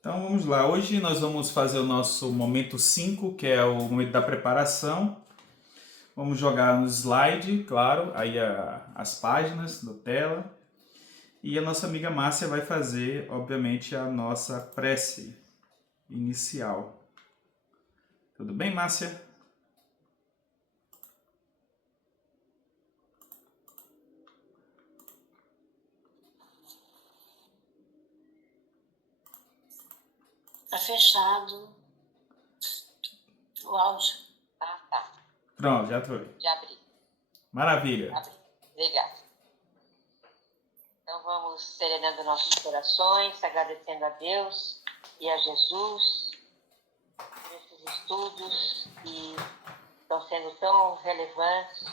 Então vamos lá. Hoje nós vamos fazer o nosso momento 5, que é o momento da preparação. Vamos jogar no slide, claro, aí as páginas da tela. E a nossa amiga Márcia vai fazer, obviamente, a nossa prece inicial. Tudo bem, Márcia? Tá fechado o áudio. Ah, tá. Pronto, já foi. Já abri. Maravilha. Abri. Obrigada. Então vamos serenando nossos corações, agradecendo a Deus e a Jesus por esses estudos que estão sendo tão relevantes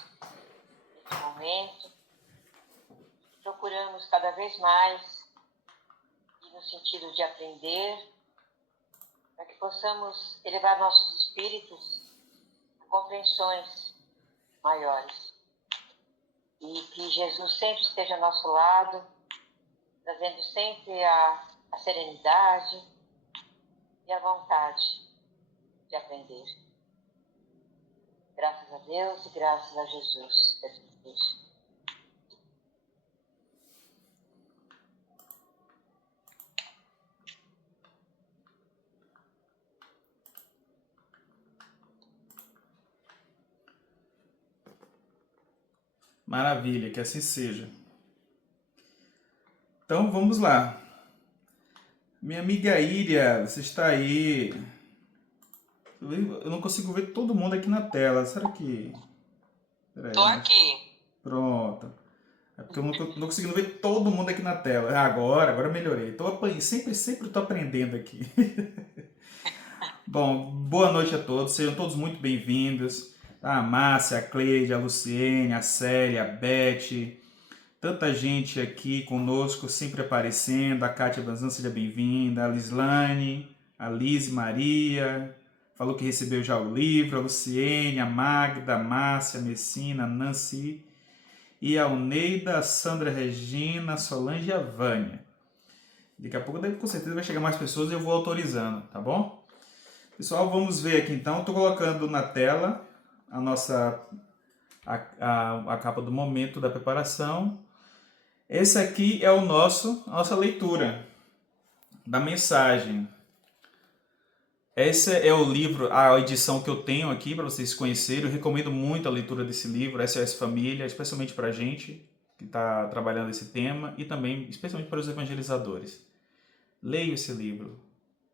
nesse momento. Procuramos cada vez mais ir no sentido de aprender, para que possamos elevar nossos espíritos a compreensões maiores. E que Jesus sempre esteja ao nosso lado, trazendo sempre a serenidade e a vontade de aprender. Graças a Deus e graças a Jesus. Maravilha, que assim seja. Então vamos lá. Minha amiga Íria, você está aí? Eu não consigo ver todo mundo aqui na tela. Será que. Tô Peraí, mas. aqui. Pronto. É porque eu não tô conseguindo ver todo mundo aqui na tela. Agora melhorei. Sempre tô aprendendo aqui. Bom, boa noite a todos. Sejam todos muito bem-vindos. A Márcia, a Cleide, a Luciene, a Célia, a Beth. Tanta gente aqui conosco, sempre aparecendo. A Kátia Banzan, seja bem-vinda. A Lislane, a Liz Maria. Falou que recebeu já o livro. A Luciene, a Magda, a Márcia, a Messina, a Nancy. E a Alneida, a Sandra Regina, a Solange e a Vânia. Daqui a pouco, com certeza, vai chegar mais pessoas e eu vou autorizando, tá bom? Pessoal, vamos ver aqui então. Estou colocando na tela a nossa a capa do momento da preparação. Esse aqui é a nossa leitura da mensagem. Esse é o livro, a edição que eu tenho aqui para vocês conhecerem. Eu recomendo muito a leitura desse livro, SOS Família, especialmente para a gente que está trabalhando esse tema e também especialmente para os evangelizadores. Leia esse livro.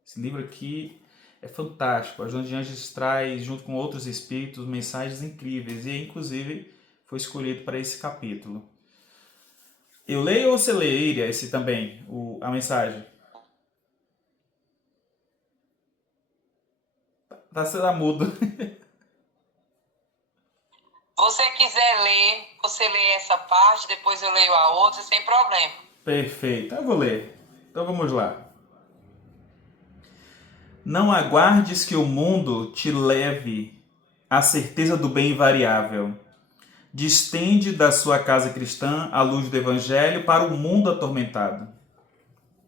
Esse livro aqui é fantástico. A Joana de Anjos traz, junto com outros espíritos, mensagens incríveis e, inclusive, foi escolhido para esse capítulo. Eu leio ou você leria esse também, a mensagem? Tá sendo mudo. Você quiser ler, você lê essa parte, depois eu leio a outra, sem problema. Perfeito, eu vou ler. Então vamos lá. Não aguardes que o mundo te leve à certeza do bem invariável. Distende da sua casa cristã a luz do Evangelho para o mundo atormentado.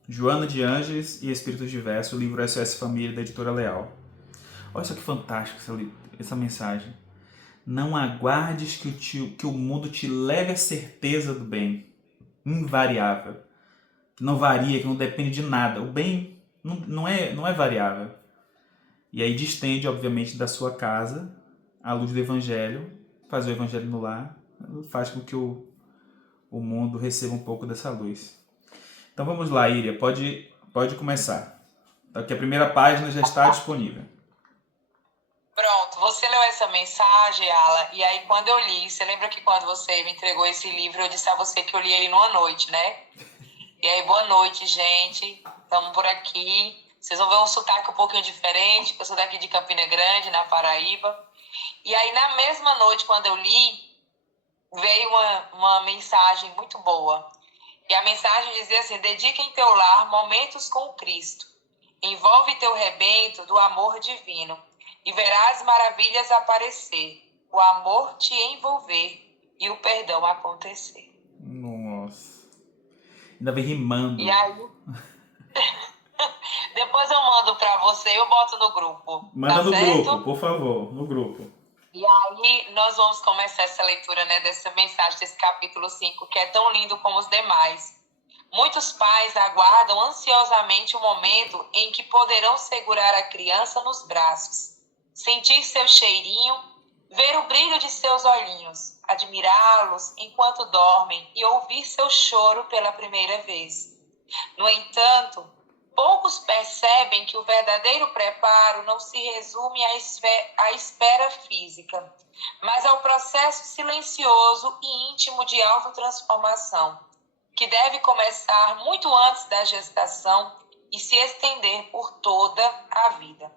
Joana de Ângeles e Espíritos Diversos, livro SOS Família, da Editora Leal. Olha só que fantástico essa mensagem. Não aguardes que o mundo te leve à certeza do bem, invariável, que não varia, que não depende de nada. O bem não é variável. E aí distende, obviamente, da sua casa a luz do Evangelho, faz o Evangelho no lar, faz com que o mundo receba um pouco dessa luz. Então vamos lá, Íria, pode começar. Aqui a primeira página já está disponível. Pronto, você leu essa mensagem, Ala, e aí quando eu li, você lembra que quando você me entregou esse livro, eu disse a você que eu li ele numa noite, né? E aí, boa noite, gente. Estamos por aqui. Vocês vão ver um sotaque um pouquinho diferente, porque eu sou daqui de Campina Grande, na Paraíba. E aí, na mesma noite, quando eu li, veio uma mensagem muito boa. E a mensagem dizia assim: dedica em teu lar momentos com o Cristo. Envolve teu rebento do amor divino e verás maravilhas aparecer, o amor te envolver e o perdão acontecer. Nossa. Ainda vem rimando. E aí, Depois eu mando para você, eu boto no grupo, Manda tá no certo? grupo, por favor, no grupo. E aí nós vamos começar essa leitura, né, dessa mensagem, desse capítulo 5, que é tão lindo como os demais. Muitos pais aguardam ansiosamente o momento em que poderão segurar a criança nos braços, sentir seu cheirinho, ver o brilho de seus olhinhos, admirá-los enquanto dormem e ouvir seu choro pela primeira vez. No entanto, poucos percebem que o verdadeiro preparo não se resume à espera física, mas ao processo silencioso e íntimo de autotransformação, que deve começar muito antes da gestação e se estender por toda a vida.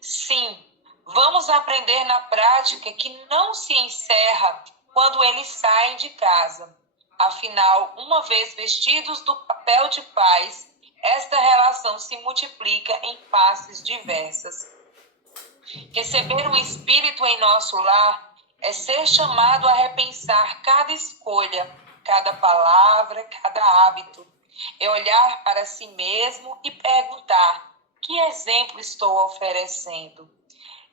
Sim, vamos aprender na prática que não se encerra quando eles saem de casa. Afinal, uma vez vestidos do papel de pais, esta relação se multiplica em faces diversas. Receber um espírito em nosso lar é ser chamado a repensar cada escolha, cada palavra, cada hábito. É olhar para si mesmo e perguntar: que exemplo estou oferecendo?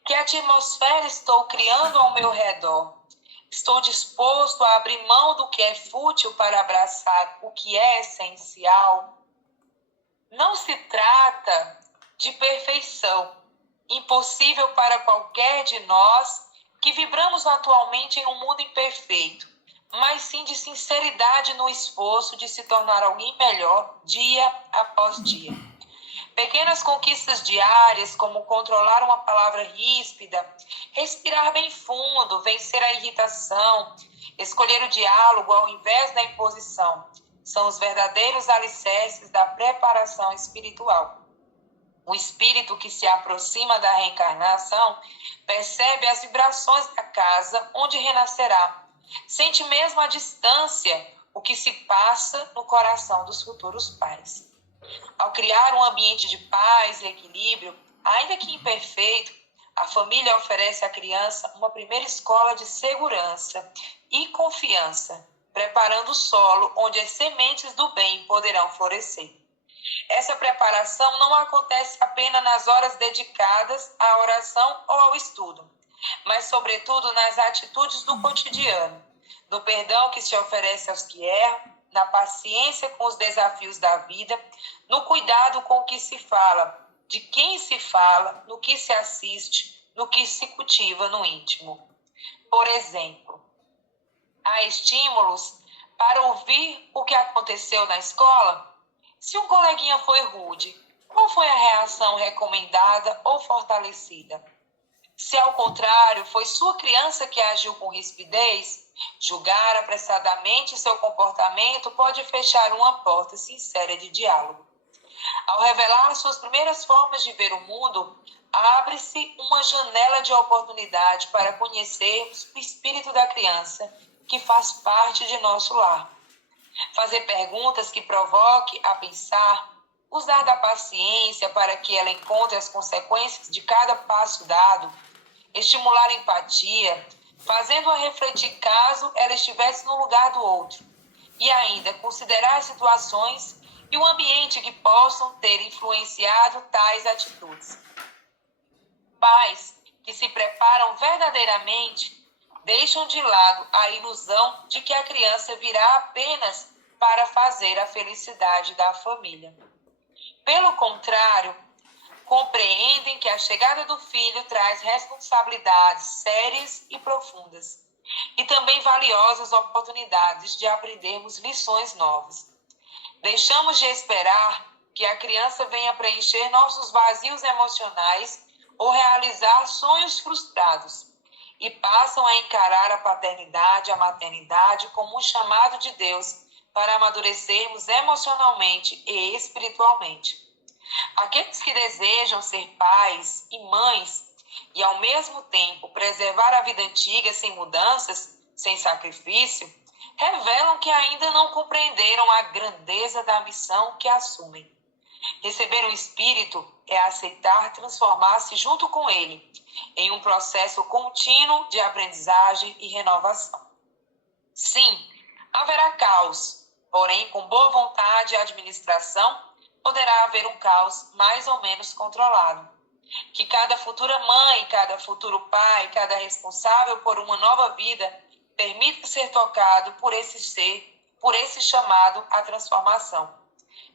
Que atmosfera estou criando ao meu redor? Estou disposto a abrir mão do que é fútil para abraçar o que é essencial? Não se trata de perfeição, impossível para qualquer de nós que vibramos atualmente em um mundo imperfeito, mas sim de sinceridade no esforço de se tornar alguém melhor dia após dia. Pequenas conquistas diárias, como controlar uma palavra ríspida, respirar bem fundo, vencer a irritação, escolher o diálogo ao invés da imposição, são os verdadeiros alicerces da preparação espiritual. O espírito que se aproxima da reencarnação percebe as vibrações da casa onde renascerá. Sente mesmo à distância o que se passa no coração dos futuros pais. Ao criar um ambiente de paz e equilíbrio, ainda que imperfeito, a família oferece à criança uma primeira escola de segurança e confiança, preparando o solo onde as sementes do bem poderão florescer. Essa preparação não acontece apenas nas horas dedicadas à oração ou ao estudo, mas sobretudo nas atitudes do cotidiano, no perdão que se oferece aos que erram, na paciência com os desafios da vida, no cuidado com o que se fala, de quem se fala, no que se assiste, no que se cultiva no íntimo. Por exemplo, há estímulos para ouvir o que aconteceu na escola? Se um coleguinha foi rude, qual foi a reação recomendada ou fortalecida? Se, ao contrário, foi sua criança que agiu com rispidez, julgar apressadamente seu comportamento pode fechar uma porta sincera de diálogo. Ao revelar suas primeiras formas de ver o mundo, abre-se uma janela de oportunidade para conhecermos o espírito da criança que faz parte de nosso lar. Fazer perguntas que provoquem a pensar, usar da paciência para que ela encontre as consequências de cada passo dado, estimular a empatia, fazendo-a refletir caso ela estivesse no lugar do outro, e ainda considerar as situações e o ambiente que possam ter influenciado tais atitudes. Pais que se preparam verdadeiramente deixam de lado a ilusão de que a criança virá apenas para fazer a felicidade da família. Pelo contrário, compreendem que a chegada do filho traz responsabilidades sérias e profundas, e também valiosas oportunidades de aprendermos lições novas. Deixamos de esperar que a criança venha preencher nossos vazios emocionais ou realizar sonhos frustrados, e passam a encarar a paternidade e a maternidade como um chamado de Deus para amadurecermos emocionalmente e espiritualmente. Aqueles que desejam ser pais e mães e, ao mesmo tempo, preservar a vida antiga sem mudanças, sem sacrifício, revelam que ainda não compreenderam a grandeza da missão que assumem. Receber o Espírito é aceitar transformar-se junto com Ele, em um processo contínuo de aprendizagem e renovação. Sim, haverá caos, porém, com boa vontade e administração, poderá haver um caos mais ou menos controlado. Que cada futura mãe, cada futuro pai, cada responsável por uma nova vida permita ser tocado por esse ser, por esse chamado à transformação.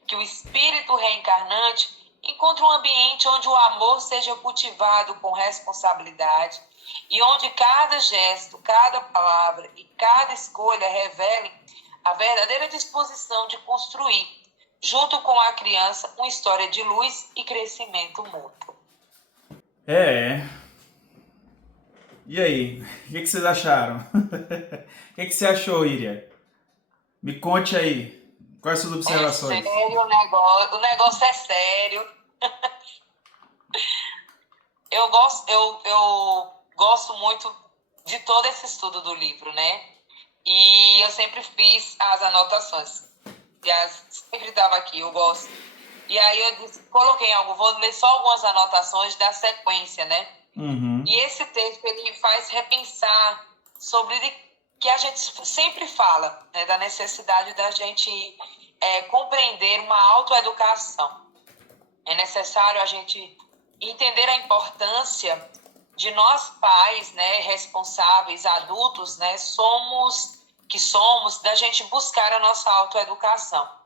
Que o espírito reencarnante encontre um ambiente onde o amor seja cultivado com responsabilidade e onde cada gesto, cada palavra e cada escolha revelem a verdadeira disposição de construir, junto com a criança, uma história de luz e crescimento mútuo. E aí, o que vocês acharam? O que você achou, Iria? Me conte aí, quais suas observações? É sério o negócio é sério. Eu gosto muito de todo esse estudo do livro, né? E eu sempre fiz as anotações. Sempre estava aqui, eu gosto. E aí eu coloquei algo, vou ler só algumas anotações da sequência, né? Uhum. E esse texto, ele faz repensar sobre que a gente sempre fala, né, da necessidade da gente compreender uma autoeducação. É necessário a gente entender a importância de nós pais, né, responsáveis, adultos, né, da gente buscar a nossa autoeducação.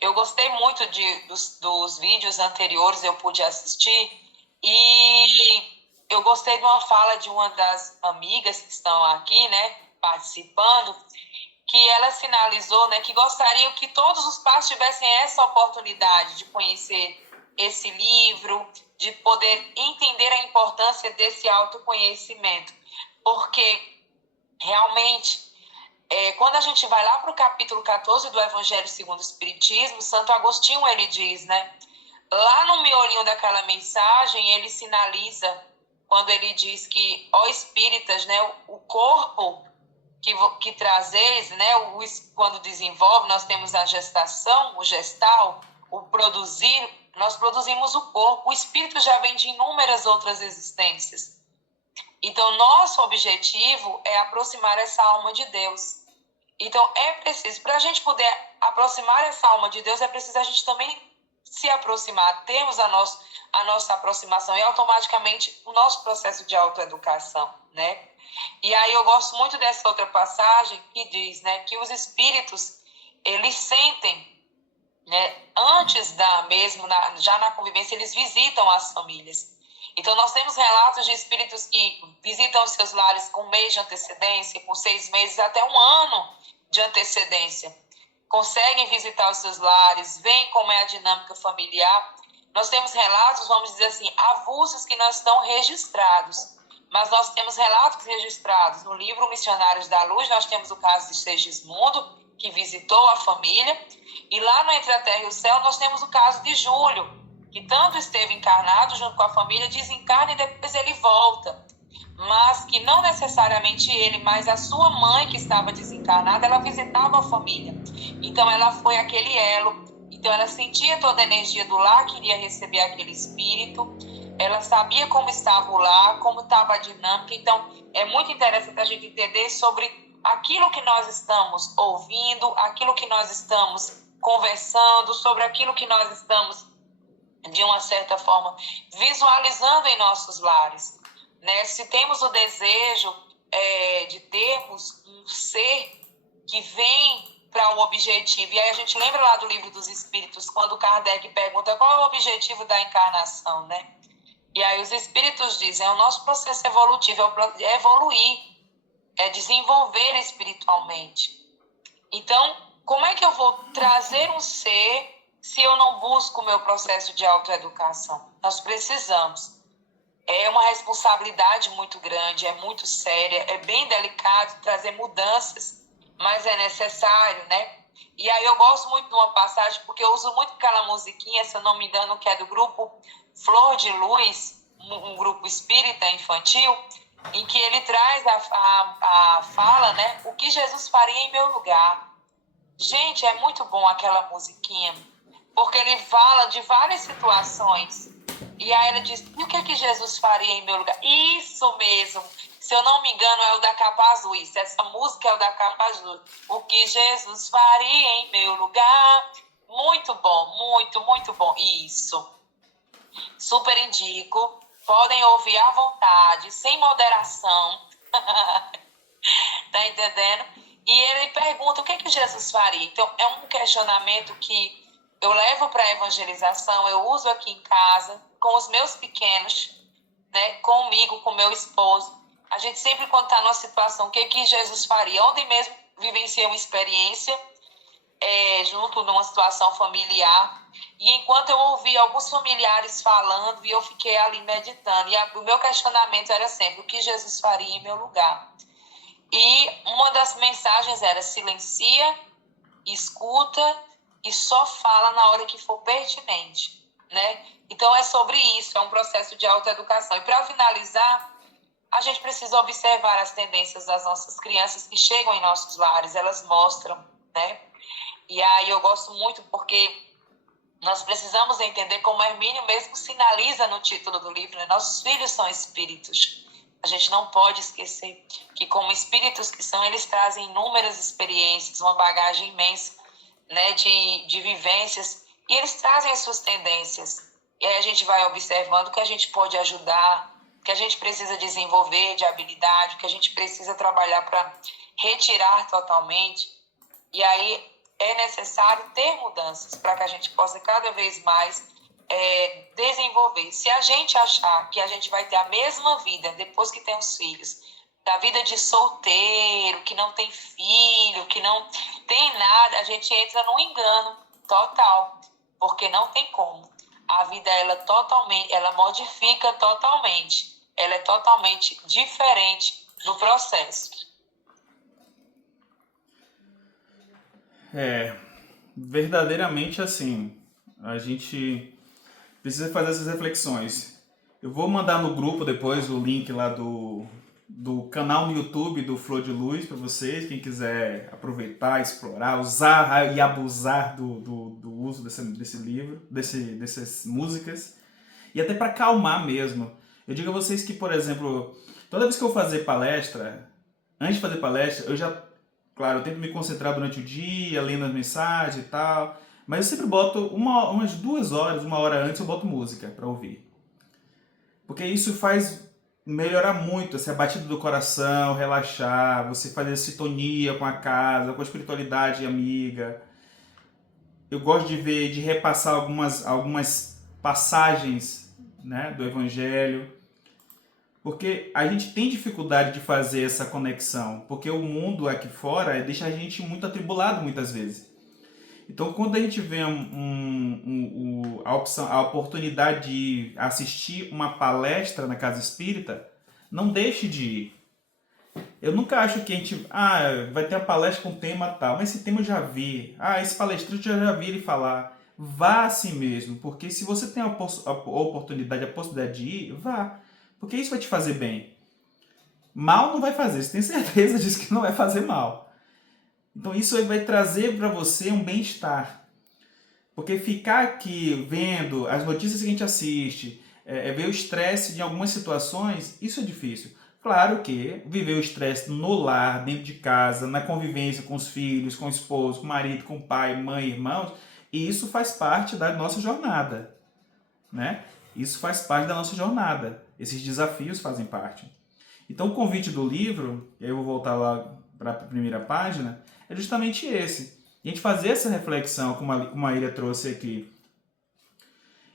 Eu gostei muito dos vídeos anteriores, eu pude assistir, e eu gostei de uma fala de uma das amigas que estão aqui, né, participando, que ela sinalizou, né, que gostaria que todos os pais tivessem essa oportunidade de conhecer esse livro, de poder entender a importância desse autoconhecimento. Porque, realmente, quando a gente vai lá para o capítulo 14 do Evangelho segundo o Espiritismo, Santo Agostinho, ele diz, né, lá no miolinho daquela mensagem, ele sinaliza, quando ele diz que, ó espíritas, né, o corpo que trazeis, né, quando desenvolve, nós temos a gestação, o gestal, o produzir, nós produzimos o corpo. O espírito já vem de inúmeras outras existências. Então, nosso objetivo é aproximar essa alma de Deus. Então, é preciso, para a gente poder aproximar essa alma de Deus, é preciso a gente também se aproximar, termos a nossa aproximação e automaticamente o nosso processo de autoeducação, né? E aí eu gosto muito dessa outra passagem que diz, né, que os espíritos, eles sentem, né, antes já na convivência, eles visitam as famílias. Então, nós temos relatos de espíritos que visitam os seus lares com um mês de antecedência, com 6 meses, até 1 ano de antecedência. Conseguem visitar os seus lares, veem como é a dinâmica familiar. Nós temos relatos, vamos dizer assim, avulsos que não estão registrados. Mas nós temos relatos registrados. No livro Missionários da Luz, nós temos o caso de Segismundo, que visitou a família. E lá no Entre a Terra e o Céu, nós temos o caso de Júlio, que tanto esteve encarnado junto com a família, desencarna e depois ele volta. Mas que não necessariamente ele, mas a sua mãe que estava desencarnada, ela visitava a família. Então ela foi aquele elo. Então ela sentia toda a energia do lar, queria receber aquele espírito. Ela sabia como estava o lar, como estava a dinâmica. Então é muito interessante a gente entender sobre aquilo que nós estamos ouvindo, aquilo que nós estamos conversando, sobre aquilo que nós estamos, de uma certa forma, visualizando em nossos lares, né? Se temos o desejo de termos um ser que vem para o objetivo, e aí a gente lembra lá do Livro dos Espíritos, quando Kardec pergunta qual é o objetivo da encarnação, né? E aí os espíritos dizem, é o nosso processo evolutivo, é evoluir, é desenvolver espiritualmente. Então, como é que eu vou trazer um ser se eu não busco o meu processo de autoeducação? Nós precisamos. É uma responsabilidade muito grande, é muito séria, é bem delicado trazer mudanças, mas é necessário, né? E aí eu gosto muito de uma passagem, porque eu uso muito aquela musiquinha, se eu não me engano, que é do grupo Flor de Luz, um grupo espírita infantil, em que ele traz a fala, né? O que Jesus faria em meu lugar. Gente, é muito bom aquela musiquinha, porque ele fala de várias situações. E aí ele diz, e o que é que Jesus faria em meu lugar? Isso mesmo. Se eu não me engano, é o da Capa Azul. Essa música é o da Capa Azul. O que Jesus faria em meu lugar? Muito bom, muito, muito bom. Isso. Super indico. Podem ouvir à vontade, sem moderação. Tá entendendo? E ele pergunta o que que Jesus faria. Então, é um questionamento que eu levo para a evangelização, eu uso aqui em casa, com os meus pequenos, né? Comigo, com meu esposo. A gente sempre, quando está numa situação, o que que Jesus faria? Ontem mesmo vivenciei uma experiência junto numa situação familiar. E enquanto eu ouvi alguns familiares falando, e eu fiquei ali meditando, o meu questionamento era sempre: o que Jesus faria em meu lugar? E uma das mensagens era: silencia, escuta e só fala na hora que for pertinente, né? Então é sobre isso, é um processo de autoeducação. E para finalizar, a gente precisa observar as tendências das nossas crianças que chegam em nossos lares, elas mostram, né? E aí eu gosto muito porque nós precisamos entender, como Hermínio mesmo sinaliza no título do livro, né? Nossos filhos são espíritos. A gente não pode esquecer que, como espíritos que são, eles trazem inúmeras experiências, uma bagagem imensa, né, de vivências, e eles trazem as suas tendências. E aí a gente vai observando que a gente pode ajudar, que a gente precisa desenvolver de habilidade, que a gente precisa trabalhar para retirar totalmente. E aí é necessário ter mudanças para que a gente possa cada vez mais desenvolver. Se a gente achar que a gente vai ter a mesma vida depois que tem os filhos, da vida de solteiro, que não tem filho, que não tem nada, a gente entra num engano total, porque não tem como. A vida ela modifica totalmente, ela é totalmente diferente do processo. É, verdadeiramente assim, a gente precisa fazer essas reflexões. Eu vou mandar no grupo depois o link lá do canal no YouTube do Flor de Luz para vocês, quem quiser aproveitar, explorar, usar e abusar do uso desse livro, dessas músicas, e até para acalmar mesmo. Eu digo a vocês que, por exemplo, toda vez que eu fazer palestra, antes de fazer palestra, eu já, claro, eu tento me concentrar durante o dia, lendo as mensagens e tal, mas eu sempre boto umas 2 horas, 1 hora antes, eu boto música para ouvir. Porque isso faz melhorar muito assim, a batida do coração, relaxar, você fazer sintonia com a casa, com a espiritualidade amiga. Eu gosto de ver, de repassar algumas passagens, né, do Evangelho, porque a gente tem dificuldade de fazer essa conexão, porque o mundo aqui fora deixa a gente muito atribulado muitas vezes. Então, quando a gente vê a oportunidade de assistir uma palestra na Casa Espírita, não deixe de ir. Eu nunca acho que a gente vai ter uma palestra com tema tal, mas esse tema eu já vi. Esse palestrante eu já vi ele falar. Vá assim mesmo, porque se você tem a oportunidade, a possibilidade de ir, vá. Porque isso vai te fazer bem. Mal não vai fazer, você tem certeza disso que não vai fazer mal. Então isso vai trazer para você um bem-estar. Porque ficar aqui vendo as notícias que a gente assiste, ver o estresse de algumas situações, isso é difícil. Claro que viver o estresse no lar, dentro de casa, na convivência com os filhos, com o esposo, com o marido, com o pai, mãe, irmãos, isso faz parte da nossa jornada, né? Isso faz parte da nossa jornada. Esses desafios fazem parte. Então o convite do livro, e aí eu vou voltar lá para a primeira página, é justamente esse. A gente fazer essa reflexão, como a Ilha trouxe aqui.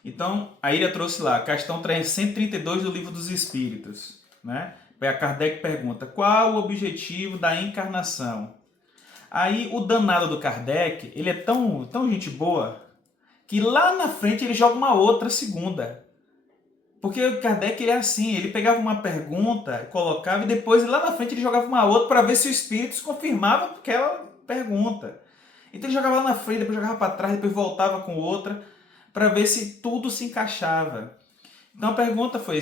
Então, a Ilha trouxe lá, questão 132 do Livro dos Espíritos. Né? A Kardec pergunta, qual o objetivo da encarnação? Aí o danado do Kardec, ele é tão gente boa, que lá na frente ele joga uma outra segunda. Porque o Kardec ele é assim, ele pegava uma pergunta, colocava e depois lá na frente ele jogava uma outra para ver se o espírito confirmava aquela pergunta. Então ele jogava lá na frente, depois jogava para trás, depois voltava com outra para ver se tudo se encaixava. Então a pergunta foi,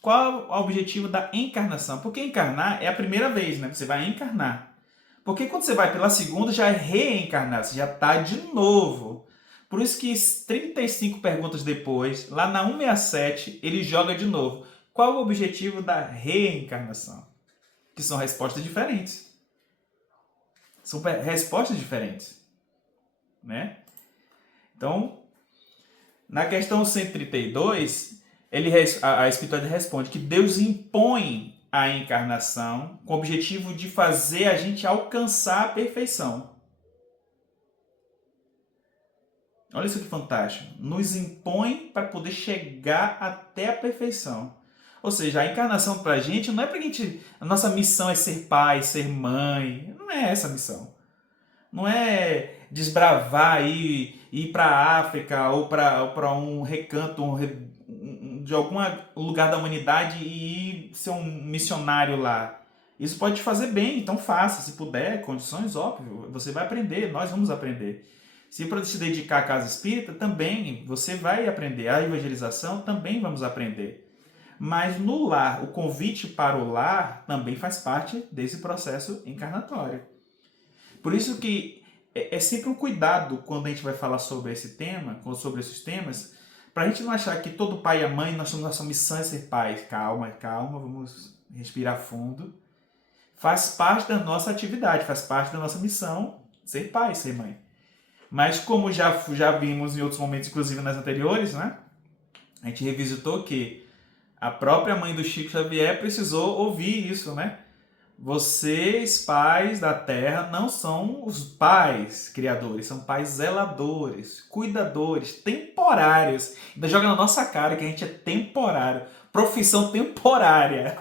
qual o objetivo da encarnação? Porque encarnar é a primeira vez, né? Você vai encarnar. Porque quando você vai pela segunda já é reencarnar, você já está de novo. Por isso que 35 perguntas depois, lá na 167, ele joga de novo. Qual o objetivo da reencarnação? Que são respostas diferentes. São respostas diferentes. Né? Então, na questão 132, a espiritualidade responde que Deus impõe a encarnação com o objetivo de fazer a gente alcançar a perfeição. Olha isso que fantástico. Nos impõe para poder chegar até a perfeição. Ou seja, a encarnação para a gente não é para a gente... A nossa missão é ser pai, ser mãe. Não é essa a missão. Não é desbravar e ir para a África ou para um recanto de algum lugar da humanidade e ir ser um missionário lá. Isso pode te fazer bem, então faça. Se puder, condições, óbvio. Você vai aprender, nós vamos aprender. Se para se dedicar à casa espírita, também você vai aprender. A evangelização, também vamos aprender. Mas no lar, o convite para o lar também faz parte desse processo encarnatório. Por isso que é sempre um cuidado quando a gente vai falar sobre esse tema, sobre esses temas, para a gente não achar que todo pai e mãe, nossa missão é ser pais. Calma, calma, vamos respirar fundo. Faz parte da nossa atividade, faz parte da nossa missão ser pai, ser mãe. Mas como já vimos em outros momentos, inclusive nas anteriores, né? A gente revisitou que a própria mãe do Chico Xavier precisou ouvir isso, né? Vocês, pais da terra, não são os pais criadores, são pais zeladores, cuidadores, temporários. Ainda joga na nossa cara que a gente é temporário, profissão temporária.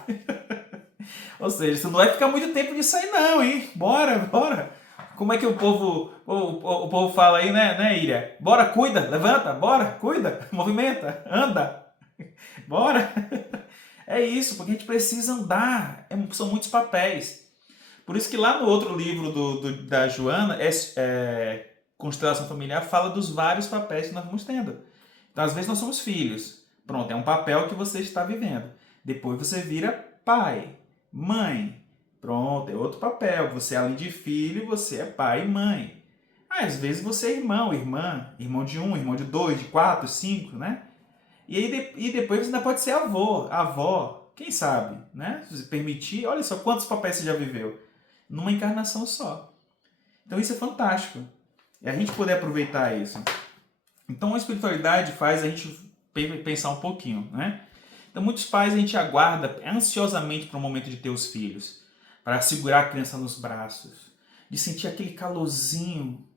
Ou seja, você não vai ficar muito tempo nisso aí não, hein? Bora. Como é que o povo fala aí, né, Ilha? Bora, cuida, levanta, bora, cuida, movimenta, anda, bora. É isso, porque a gente precisa andar, são muitos papéis. Por isso que lá no outro livro da Joana, Constelação Familiar, fala dos vários papéis que nós vamos tendo. Então, às vezes nós somos filhos. Pronto, é um papel que você está vivendo. Depois você vira pai, mãe. Pronto, é outro papel. Você, além de filho, você é pai e mãe. Às vezes você é irmão, irmã, irmão de 1, irmão de 2, de 4, 5, né? E depois você ainda pode ser avó, quem sabe, né? Se você permitir, olha só quantos papéis você já viveu. Numa encarnação só. Então isso é fantástico. E a gente poder aproveitar isso. Então a espiritualidade faz a gente pensar um pouquinho, né? Então muitos pais a gente aguarda ansiosamente para o momento de ter os filhos. Para segurar a criança nos braços. De sentir aquele calorzinho.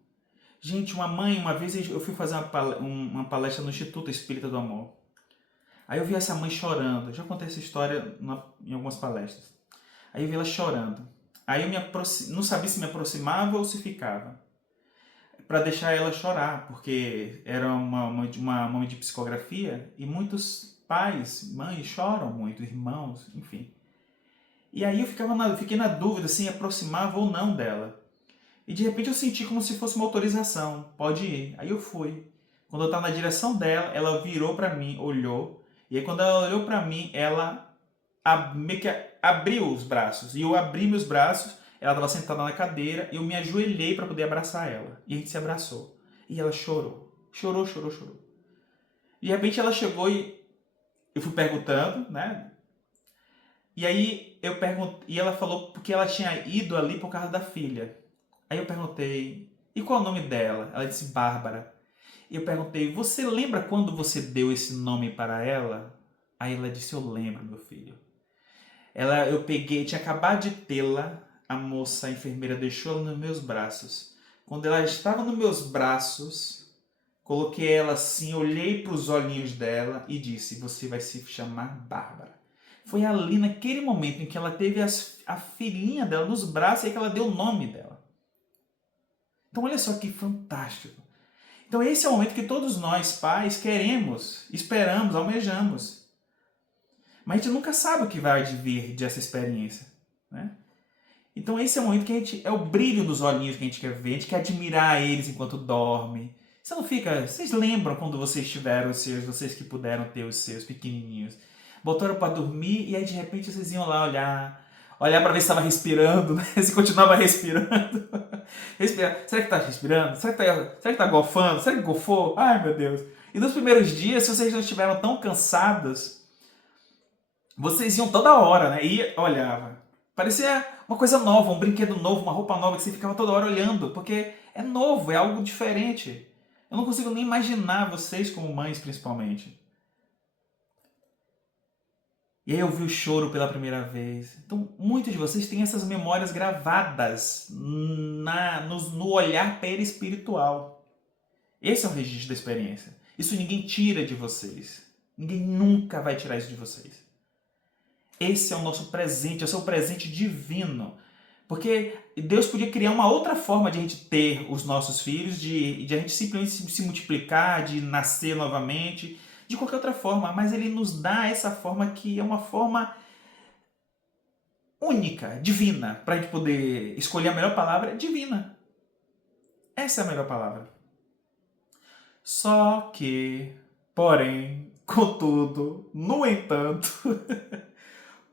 Gente, uma vez eu fui fazer uma palestra no Instituto Espírita do Amor. Aí eu vi essa mãe chorando. Eu já contei essa história em algumas palestras. Aí eu vi ela chorando. Aí eu não sabia se me aproximava ou se ficava. Para deixar ela chorar, porque era uma mãe de psicografia e muitos pais, mães choram muito, irmãos, enfim. E aí eu fiquei na dúvida se aproximava ou não dela. E de repente eu senti como se fosse uma autorização. Pode ir. Aí eu fui. Quando eu estava na direção dela, ela virou para mim, olhou. E aí quando ela olhou para mim, ela meio que abriu os braços. E eu abri meus braços, ela estava sentada na cadeira, e eu me ajoelhei para poder abraçar ela. E a gente se abraçou. E ela chorou. Chorou. E de repente ela chegou e eu fui perguntando, né? E aí e ela falou porque ela tinha ido ali por causa da filha. Aí eu perguntei, e qual é o nome dela? Ela disse Bárbara. E eu perguntei, você lembra quando você deu esse nome para ela? Aí ela disse, eu lembro, meu filho. Eu tinha acabado de tê-la, a moça, a enfermeira, deixou ela nos meus braços. Quando ela estava nos meus braços, coloquei ela assim, olhei para os olhinhos dela e disse, você vai se chamar Bárbara. Foi ali, naquele momento em que ela teve a filhinha dela nos braços e que ela deu o nome dela. Então olha só que fantástico. Então esse é o momento que todos nós, pais, queremos, esperamos, almejamos. Mas a gente nunca sabe o que vai vir dessa experiência, né? Então esse é o momento que é o brilho dos olhinhos que a gente quer ver, a gente quer admirar eles enquanto dorme. Vocês lembram quando vocês tiveram os seus, vocês que puderam ter os seus pequenininhos? Botaram para dormir e aí de repente vocês iam lá olhar para ver se estava respirando, né? Se continuava respirando. Será que está respirando? Será que está golfando? Será que golfou? Ai, meu Deus. E nos primeiros dias, se vocês não estiveram tão cansados, vocês iam toda hora, né? E olhava. Parecia uma coisa nova, um brinquedo novo, uma roupa nova, que você ficava toda hora olhando, porque é novo, é algo diferente. Eu não consigo nem imaginar vocês como mães, principalmente. E aí eu vi o choro pela primeira vez. Então, muitos de vocês têm essas memórias gravadas no olhar perispiritual. Esse é o registro da experiência. Isso ninguém tira de vocês. Ninguém nunca vai tirar isso de vocês. Esse é o nosso presente, esse é o presente divino. Porque Deus podia criar uma outra forma de a gente ter os nossos filhos, de a gente simplesmente se multiplicar, de nascer novamente, de qualquer outra forma. Mas Ele nos dá essa forma que é uma forma única, divina, para a gente poder escolher a melhor palavra, divina. Essa é a melhor palavra. Só que, porém, contudo, no entanto,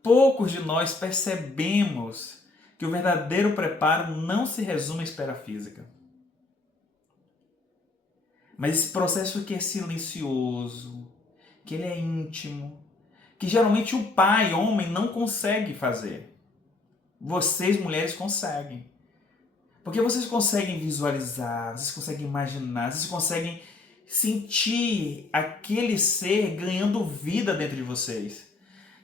poucos de nós percebemos que o verdadeiro preparo não se resume à espera física. Mas esse processo que é silencioso, que ele é íntimo, que geralmente o pai, homem, não consegue fazer. Vocês, mulheres, conseguem. Porque vocês conseguem visualizar, vocês conseguem imaginar, vocês conseguem sentir aquele ser ganhando vida dentro de vocês.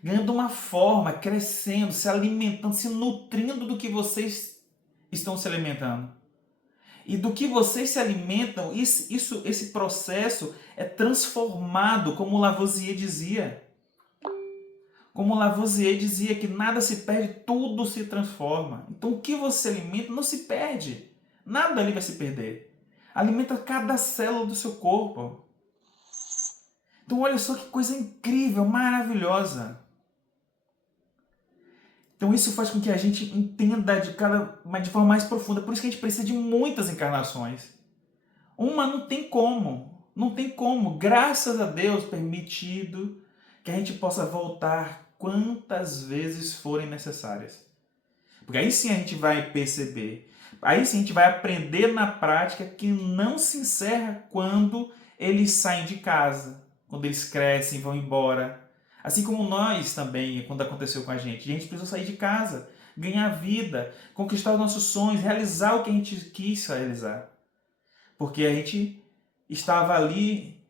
Ganhando uma forma, crescendo, se alimentando, se nutrindo do que vocês estão se alimentando. E do que vocês se alimentam, esse processo é transformado, como Lavoisier dizia. Como Lavoisier dizia que nada se perde, tudo se transforma. Então o que você alimenta não se perde. Nada ali vai se perder. Alimenta cada célula do seu corpo. Então olha só que coisa incrível, maravilhosa. Então isso faz com que a gente entenda de forma mais profunda. Por isso que a gente precisa de muitas encarnações. Uma não tem como. Não tem como. Graças a Deus permitido que a gente possa voltar quantas vezes forem necessárias. Porque aí sim a gente vai perceber. Aí sim a gente vai aprender na prática que não se encerra quando eles saem de casa. Quando eles crescem e vão embora. Assim como nós também, quando aconteceu com a gente precisou sair de casa, ganhar vida, conquistar os nossos sonhos, realizar o que a gente quis realizar. Porque a gente estava ali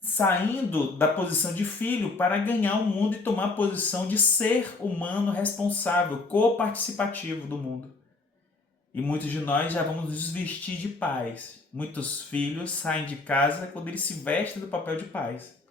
saindo da posição de filho para ganhar o mundo e tomar a posição de ser humano responsável, coparticipativo do mundo. E muitos de nós já vamos nos vestir de pais. Muitos filhos saem de casa quando eles se vestem do papel de pais.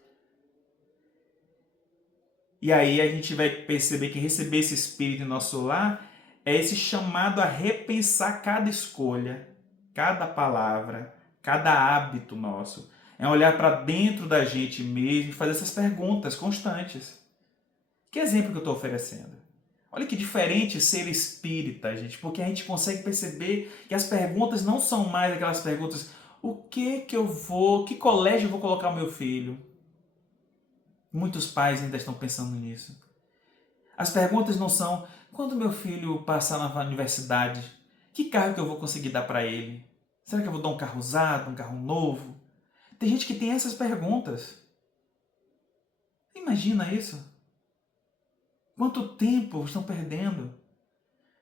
E aí a gente vai perceber que receber esse espírito em nosso lar é esse chamado a repensar cada escolha, cada palavra, cada hábito nosso. É olhar para dentro da gente mesmo e fazer essas perguntas constantes. Que exemplo que eu estou oferecendo? Olha que diferente ser espírita, gente, porque a gente consegue perceber que as perguntas não são mais aquelas perguntas: que colégio eu vou colocar o meu filho? Muitos pais ainda estão pensando nisso. As perguntas não são: quando meu filho passar na universidade, que carro que eu vou conseguir dar para ele? Será que eu vou dar um carro usado, um carro novo? Tem gente que tem essas perguntas. Imagina isso? Quanto tempo estão perdendo?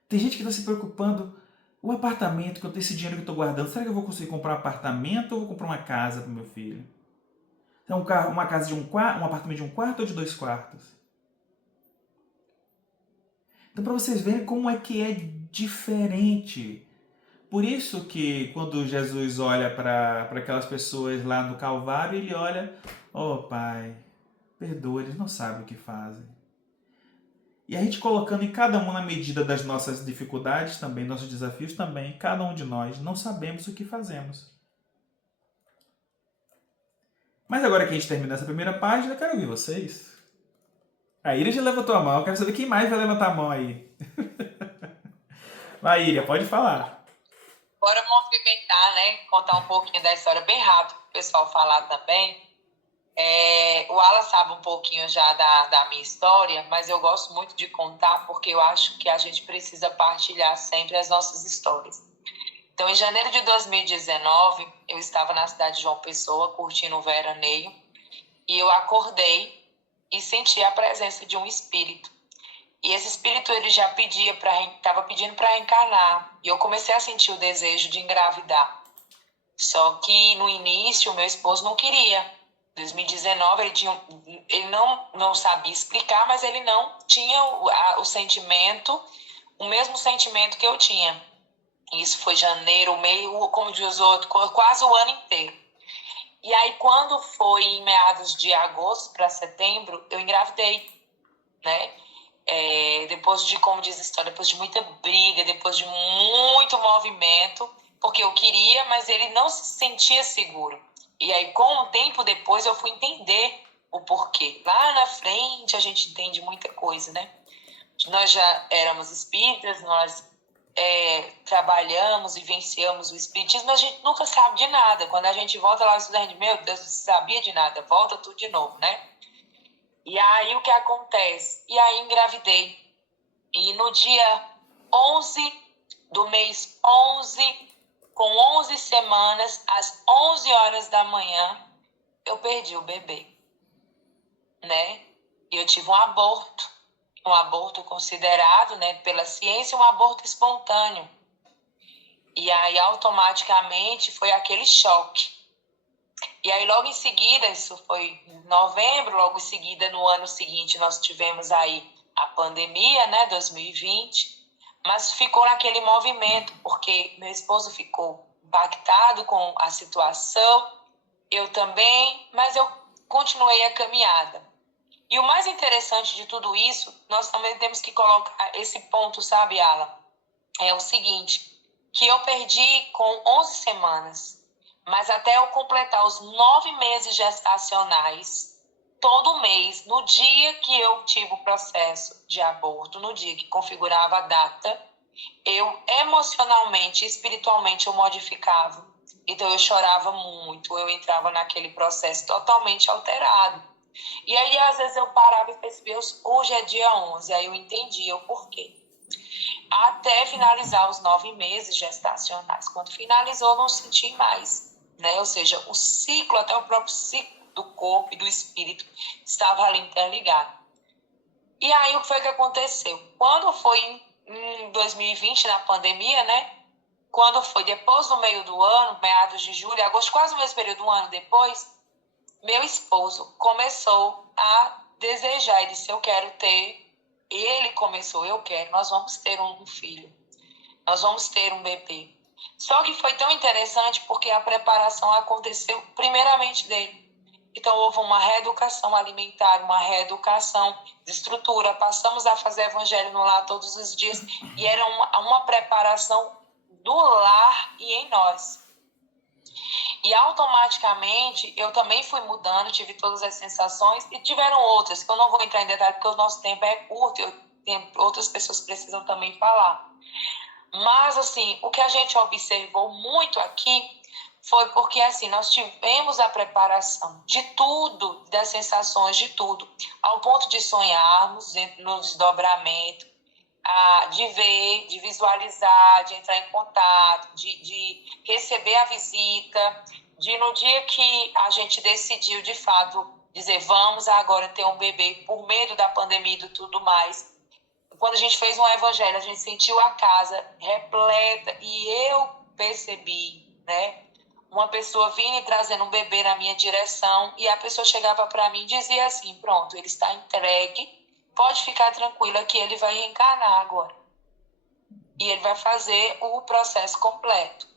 Tem gente que está se preocupando: o apartamento, que eu tenho esse dinheiro que eu estou guardando, será que eu vou conseguir comprar um apartamento ou vou comprar uma casa para o meu filho? É uma casa de um apartamento de um quarto ou de 2 quartos? Então, para vocês verem como é que é diferente. Por isso que quando Jesus olha para aquelas pessoas lá no Calvário, ele olha: oh Pai, perdoa, eles não sabem o que fazem. E a gente colocando em cada um na medida das nossas dificuldades também, nossos desafios também, cada um de nós não sabemos o que fazemos. Mas agora que a gente termina essa primeira página, eu quero ouvir vocês. A Íria já levantou a mão, eu quero saber quem mais vai levantar a mão aí. Vai, Íria, pode falar. Bora movimentar, né? Contar um pouquinho da história bem rápido para o pessoal falar também. O Alan sabe um pouquinho já da minha história, mas eu gosto muito de contar porque eu acho que a gente precisa partilhar sempre as nossas histórias. Então, em janeiro de 2019, eu estava na cidade de João Pessoa, curtindo o veraneio, e eu acordei e senti a presença de um espírito. E esse espírito ele já estava pedindo para reencarnar, e eu comecei a sentir o desejo de engravidar. Só que no início, o meu esposo não queria. Em 2019, ele não sabia explicar, mas ele não tinha o sentimento, o mesmo sentimento que eu tinha. Isso foi janeiro, meio, como diz o outro, quase o ano inteiro. E aí, quando foi em meados de agosto para setembro, eu engravidei, né? Depois de, como diz a história, depois de muita briga, depois de muito movimento, porque eu queria, mas ele não se sentia seguro. E aí, com um tempo depois, eu fui entender o porquê. Lá na frente, a gente entende muita coisa, né? Nós já éramos espíritas, nós trabalhamos, vivenciamos o espiritismo, mas a gente nunca sabe de nada. Quando a gente volta lá estudando, meu Deus, não sabia de nada, volta tudo de novo, né? E aí o que acontece? E aí engravidei. E no dia 11 do mês 11, com 11 semanas, às 11 horas da manhã, eu perdi o bebê, né? E eu tive um aborto considerado, né, pela ciência, um aborto espontâneo. E aí, automaticamente, foi aquele choque. E aí, logo em seguida, isso foi em novembro, logo em seguida, no ano seguinte, nós tivemos aí a pandemia, né, 2020, mas ficou naquele movimento, porque meu esposo ficou impactado com a situação, eu também, mas eu continuei a caminhada. E o mais interessante de tudo isso, nós também temos que colocar esse ponto, sabe, Alan? É o seguinte, que eu perdi com 11 semanas, mas até eu completar os 9 meses gestacionais, todo mês, no dia que eu tive o processo de aborto, no dia que configurava a data, eu emocionalmente, espiritualmente, eu modificava. Então eu chorava muito, eu entrava naquele processo totalmente alterado. E aí, às vezes, eu parava e percebia, hoje é dia 11, aí eu entendia o porquê. Até finalizar os 9 meses gestacionais. Quando finalizou, não senti mais, né? Ou seja, o ciclo, até o próprio ciclo do corpo e do espírito estava ali interligado. E aí, o que foi que aconteceu? Quando foi em 2020, na pandemia, né? Quando foi depois do meio do ano, meados de julho, agosto, quase o mesmo período, um ano depois, meu esposo começou a desejar. Ele disse, eu quero ter. Ele começou, eu quero, nós vamos ter um filho. Nós vamos ter um bebê. Só que foi tão interessante porque a preparação aconteceu primeiramente dele. Então, houve uma reeducação alimentar, uma reeducação de estrutura. Passamos a fazer evangelho no lar todos os dias. E era uma preparação do lar e em nós. E automaticamente eu também fui mudando, tive todas as sensações e tiveram outras, que eu não vou entrar em detalhe porque o nosso tempo é curto e outras pessoas precisam também falar. Mas, assim, o que a gente observou muito aqui foi porque, assim, nós tivemos a preparação de tudo, das sensações, de tudo, ao ponto de sonharmos no desdobramento, de ver, de visualizar, de entrar em contato, de receber a visita, de no dia que a gente decidiu, de fato, dizer, vamos agora ter um bebê, por medo da pandemia e tudo mais. Quando a gente fez um evangelho, a gente sentiu a casa repleta e eu percebi, né? Uma pessoa vinha e trazendo um bebê na minha direção e a pessoa chegava para mim e dizia assim, pronto, ele está entregue, pode ficar tranquila que ele vai reencarnar agora. E ele vai fazer o processo completo.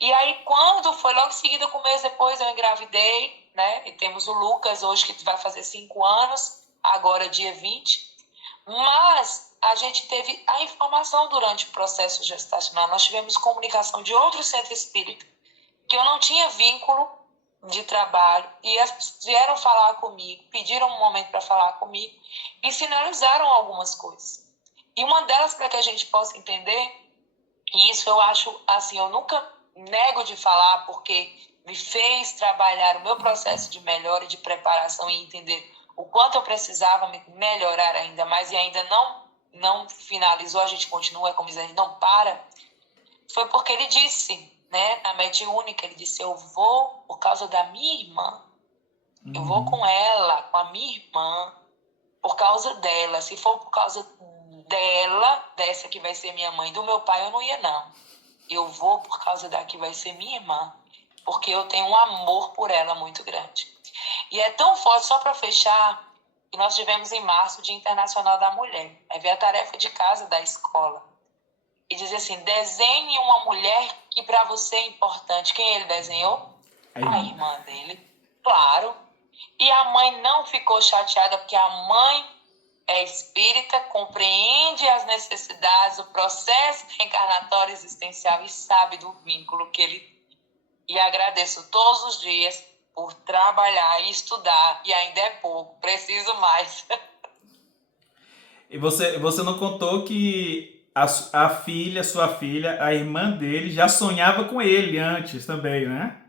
E aí, quando foi logo em seguida, com um mês depois, eu engravidei, né? E temos o Lucas hoje, que vai fazer 5 anos, agora dia 20. Mas a gente teve a informação durante o processo gestacional. Nós tivemos comunicação de outro centro espírita, que eu não tinha vínculo de trabalho, e elas vieram falar comigo, pediram um momento para falar comigo, e sinalizaram algumas coisas. E uma delas, para que a gente possa entender, e isso eu acho, assim, eu nunca nego de falar, porque me fez trabalhar o meu processo de melhora e de preparação e entender o quanto eu precisava melhorar ainda mais e ainda não finalizou, a gente continua, como diz, a gente não para, foi porque ele disse, né, na mediúnica, ele disse, eu vou por causa da minha irmã, eu vou com ela, com a minha irmã, por causa dela, se for por causa dela, dessa que vai ser minha mãe, do meu pai, eu não ia não. Eu vou por causa da que vai ser minha irmã. porque eu tenho um amor por ela muito grande. E é tão forte, só para fechar, que nós tivemos em março o Dia Internacional da Mulher. Aí veio a tarefa de casa da escola. E diz assim, desenhe uma mulher que para você é importante. Quem ele desenhou? A irmã dele, claro. E a mãe não ficou chateada, porque a mãe é espírita, compreende as necessidades, o processo reencarnatório existencial e sabe do vínculo que ele... E agradeço todos os dias por trabalhar e estudar, e ainda é pouco, preciso mais. E você não contou que a filha, sua filha, a irmã dele, já sonhava com ele antes também, né?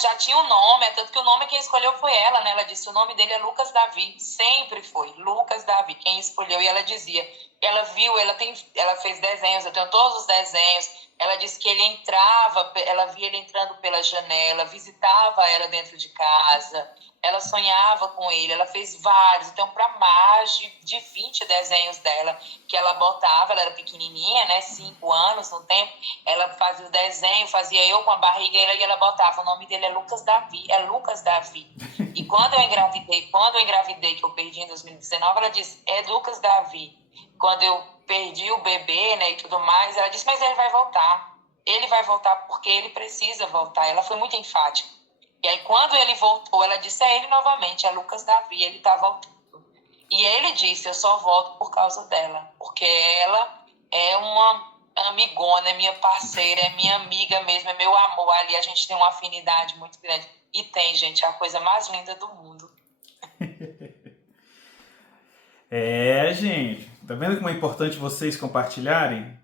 Já tinha um nome, tanto que o nome quem escolheu foi ela, né? Ela disse, o nome dele é Lucas Davi, sempre foi, Lucas Davi, quem escolheu, e ela dizia, ela viu, ela fez desenhos, eu tenho todos os desenhos, ela disse que ele entrava, ela via ele entrando pela janela, visitava ela dentro de casa, ela sonhava com ele, ela fez vários, então para mais de 20 desenhos dela, que ela botava, ela era pequenininha, né, 5 anos no tempo, ela fazia o desenho, fazia eu com a barriga, e ela botava, o nome dele é Lucas Davi, é Lucas Davi. E quando eu engravidei, que eu perdi em 2019, ela disse, é Lucas Davi. Quando eu perdi o bebê, né, e tudo mais, ela disse, mas ele vai voltar. Ele vai voltar porque ele precisa voltar. Ela foi muito enfática. E aí, quando ele voltou, ela disse, é ele novamente, é Lucas Davi, ele tá voltando. E ele disse, eu só volto por causa dela, porque ela é uma amigona, é minha parceira, é minha amiga mesmo, é meu amor ali, a gente tem uma afinidade muito grande. E tem, gente, é a coisa mais linda do mundo. Gente, tá vendo como é importante vocês compartilharem?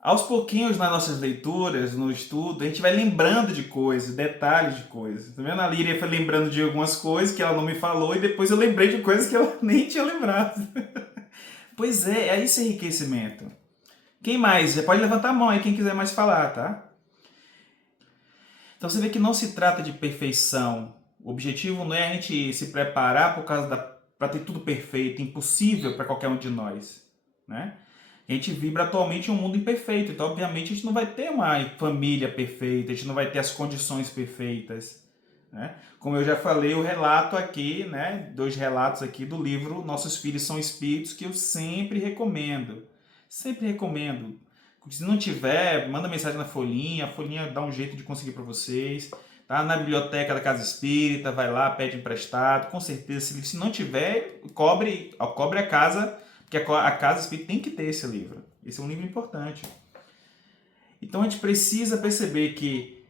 Aos pouquinhos nas nossas leituras, no estudo, a gente vai lembrando de coisas, detalhes de coisas. Tá vendo? A Líria foi lembrando de algumas coisas que ela não me falou e depois eu lembrei de coisas que ela nem tinha lembrado. Pois é esse enriquecimento. Quem mais? Você pode levantar a mão aí quem quiser mais falar, tá? Então você vê que não se trata de perfeição. O objetivo não é a gente se preparar por causa para ter tudo perfeito, impossível para qualquer um de nós, né? A gente vibra atualmente em um mundo imperfeito, então obviamente a gente não vai ter uma família perfeita, a gente não vai ter as condições perfeitas, né? Como eu já falei, o relato aqui, né, 2 relatos aqui do livro Nossos Filhos São Espíritos, que eu sempre recomendo. Sempre recomendo. Se não tiver, manda mensagem na Folhinha, a Folhinha dá um jeito de conseguir para vocês. Tá na biblioteca da Casa Espírita, vai lá, pede emprestado, com certeza. Se não tiver, cobre a casa, porque a Casa Espírita tem que ter esse livro. Esse é um livro importante. Então a gente precisa perceber que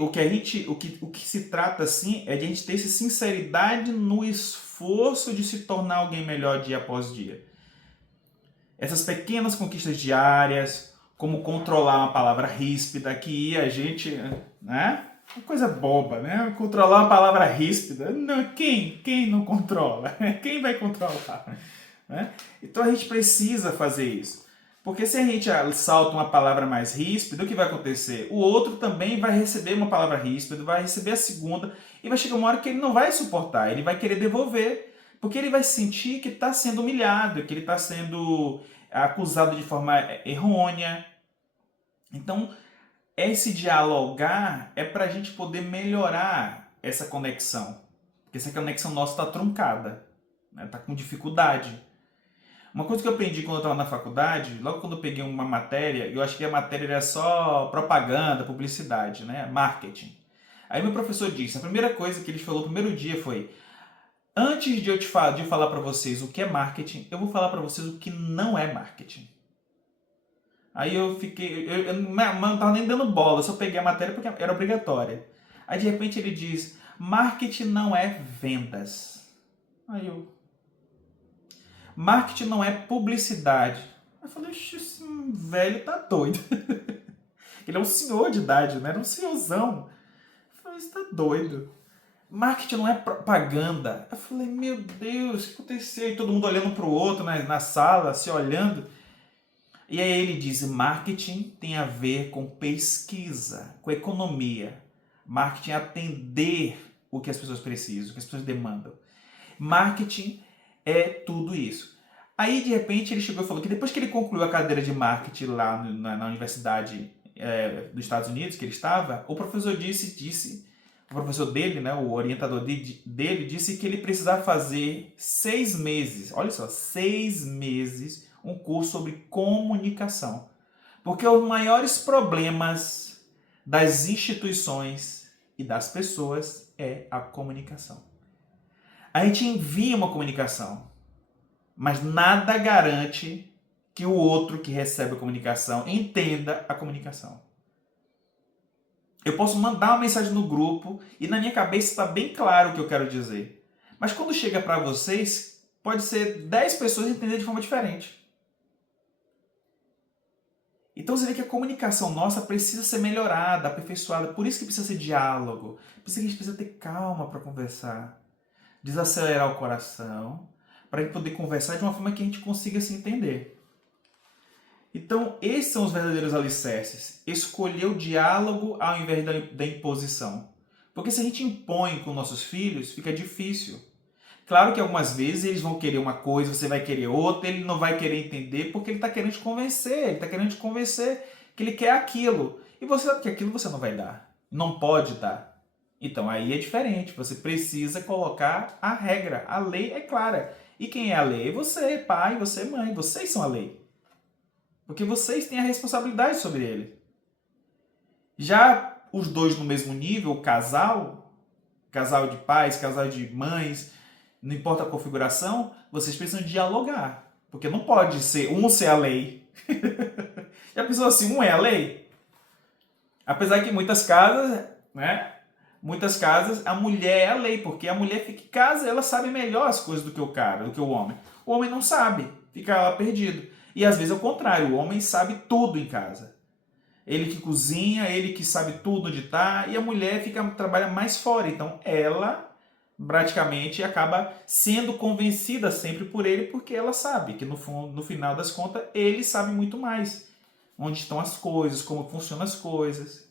o que se trata assim é de a gente ter essa sinceridade no esforço de se tornar alguém melhor dia após dia. Essas pequenas conquistas diárias, como controlar uma palavra ríspida, que a gente, né? Uma coisa boba, né? Controlar uma palavra ríspida. Não, quem não controla? Quem vai controlar? Né? Então a gente precisa fazer isso. Porque se a gente salta uma palavra mais ríspida, o que vai acontecer? O outro também vai receber uma palavra ríspida, vai receber a segunda, e vai chegar uma hora que ele não vai suportar, ele vai querer devolver. Porque ele vai sentir que está sendo humilhado, que ele está sendo acusado de forma errônea. Então, esse dialogar é para a gente poder melhorar essa conexão. Porque essa conexão nossa está truncada, está com dificuldade. Uma coisa que eu aprendi quando eu estava na faculdade, logo quando eu peguei uma matéria, eu achei que a matéria era só propaganda, publicidade, né? Marketing. Aí meu professor disse, a primeira coisa que ele falou no primeiro dia foi: antes de falar para vocês o que é marketing, eu vou falar para vocês o que não é marketing. Aí eu fiquei, eu não estava nem dando bola, eu só peguei a matéria porque era obrigatória. Aí de repente ele diz, marketing não é vendas. Aí eu, marketing não é publicidade. Aí eu falei, esse velho tá doido. Ele é um senhor de idade, né? Era um senhorzão. Eu falei, você tá doido. Marketing não é propaganda. Eu falei, meu Deus, o que aconteceu? E todo mundo olhando para o outro na sala, se olhando. E aí ele diz, marketing tem a ver com pesquisa, com economia. Marketing é atender o que as pessoas precisam, o que as pessoas demandam. Marketing é tudo isso. Aí, de repente, ele chegou e falou que depois que ele concluiu a cadeira de marketing lá na universidade dos Estados Unidos, que ele estava, o professor o professor dele, né, o orientador dele, disse que ele precisava fazer 6 meses, olha só, 6 meses, um curso sobre comunicação. Porque os maiores problemas das instituições e das pessoas é a comunicação. A gente envia uma comunicação, mas nada garante que o outro que recebe a comunicação entenda a comunicação. Eu posso mandar uma mensagem no grupo e na minha cabeça está bem claro o que eu quero dizer. Mas quando chega para vocês, pode ser 10 pessoas entenderem de forma diferente. Então você vê que a comunicação nossa precisa ser melhorada, aperfeiçoada. Por isso que precisa ser diálogo. Por isso que a gente precisa ter calma para conversar. Desacelerar o coração, para a gente poder conversar de uma forma que a gente consiga se entender. Então, esses são os verdadeiros alicerces. Escolher o diálogo ao invés da imposição. Porque se a gente impõe com nossos filhos, fica difícil. Claro que algumas vezes eles vão querer uma coisa, você vai querer outra, ele não vai querer entender porque ele está querendo te convencer. Ele está querendo te convencer que ele quer aquilo. E você sabe que aquilo você não vai dar. Não pode dar. Então aí é diferente. Você precisa colocar a regra. A lei é clara. E quem é a lei? Você, pai, você, mãe. Vocês são a lei. Porque vocês têm a responsabilidade sobre ele. Já os dois no mesmo nível, o casal de pais, casal de mães, não importa a configuração, vocês precisam dialogar. Porque não pode ser a lei. Já pensou assim, um é a lei? Apesar que em muitas casas, né? Muitas casas, a mulher é a lei, porque a mulher fica em casa, ela sabe melhor as coisas do que o cara, do que o homem. O homem não sabe, fica lá perdido. E às vezes é o contrário, o homem sabe tudo em casa. Ele que cozinha, ele que sabe tudo onde está, e a mulher trabalha mais fora. Então ela praticamente acaba sendo convencida sempre por ele, porque ela sabe que no final das contas ele sabe muito mais. Onde estão as coisas, como funcionam as coisas.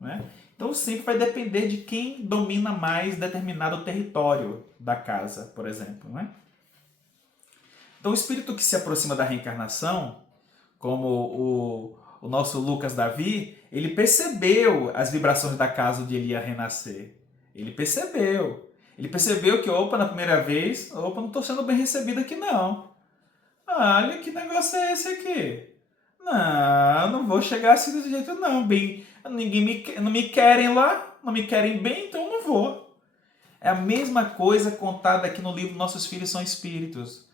Né? Então sempre vai depender de quem domina mais determinado território da casa, por exemplo. Né? Então o espírito que se aproxima da reencarnação, como o nosso Lucas Davi, ele percebeu as vibrações da casa onde ele ia renascer. Ele percebeu. Ele percebeu que, na primeira vez, não estou sendo bem recebido aqui não. Olha, que negócio é esse aqui? Não vou chegar assim desse jeito não. Não me querem lá, não me querem bem, então eu não vou. É a mesma coisa contada aqui no livro Nossos Filhos São Espíritos.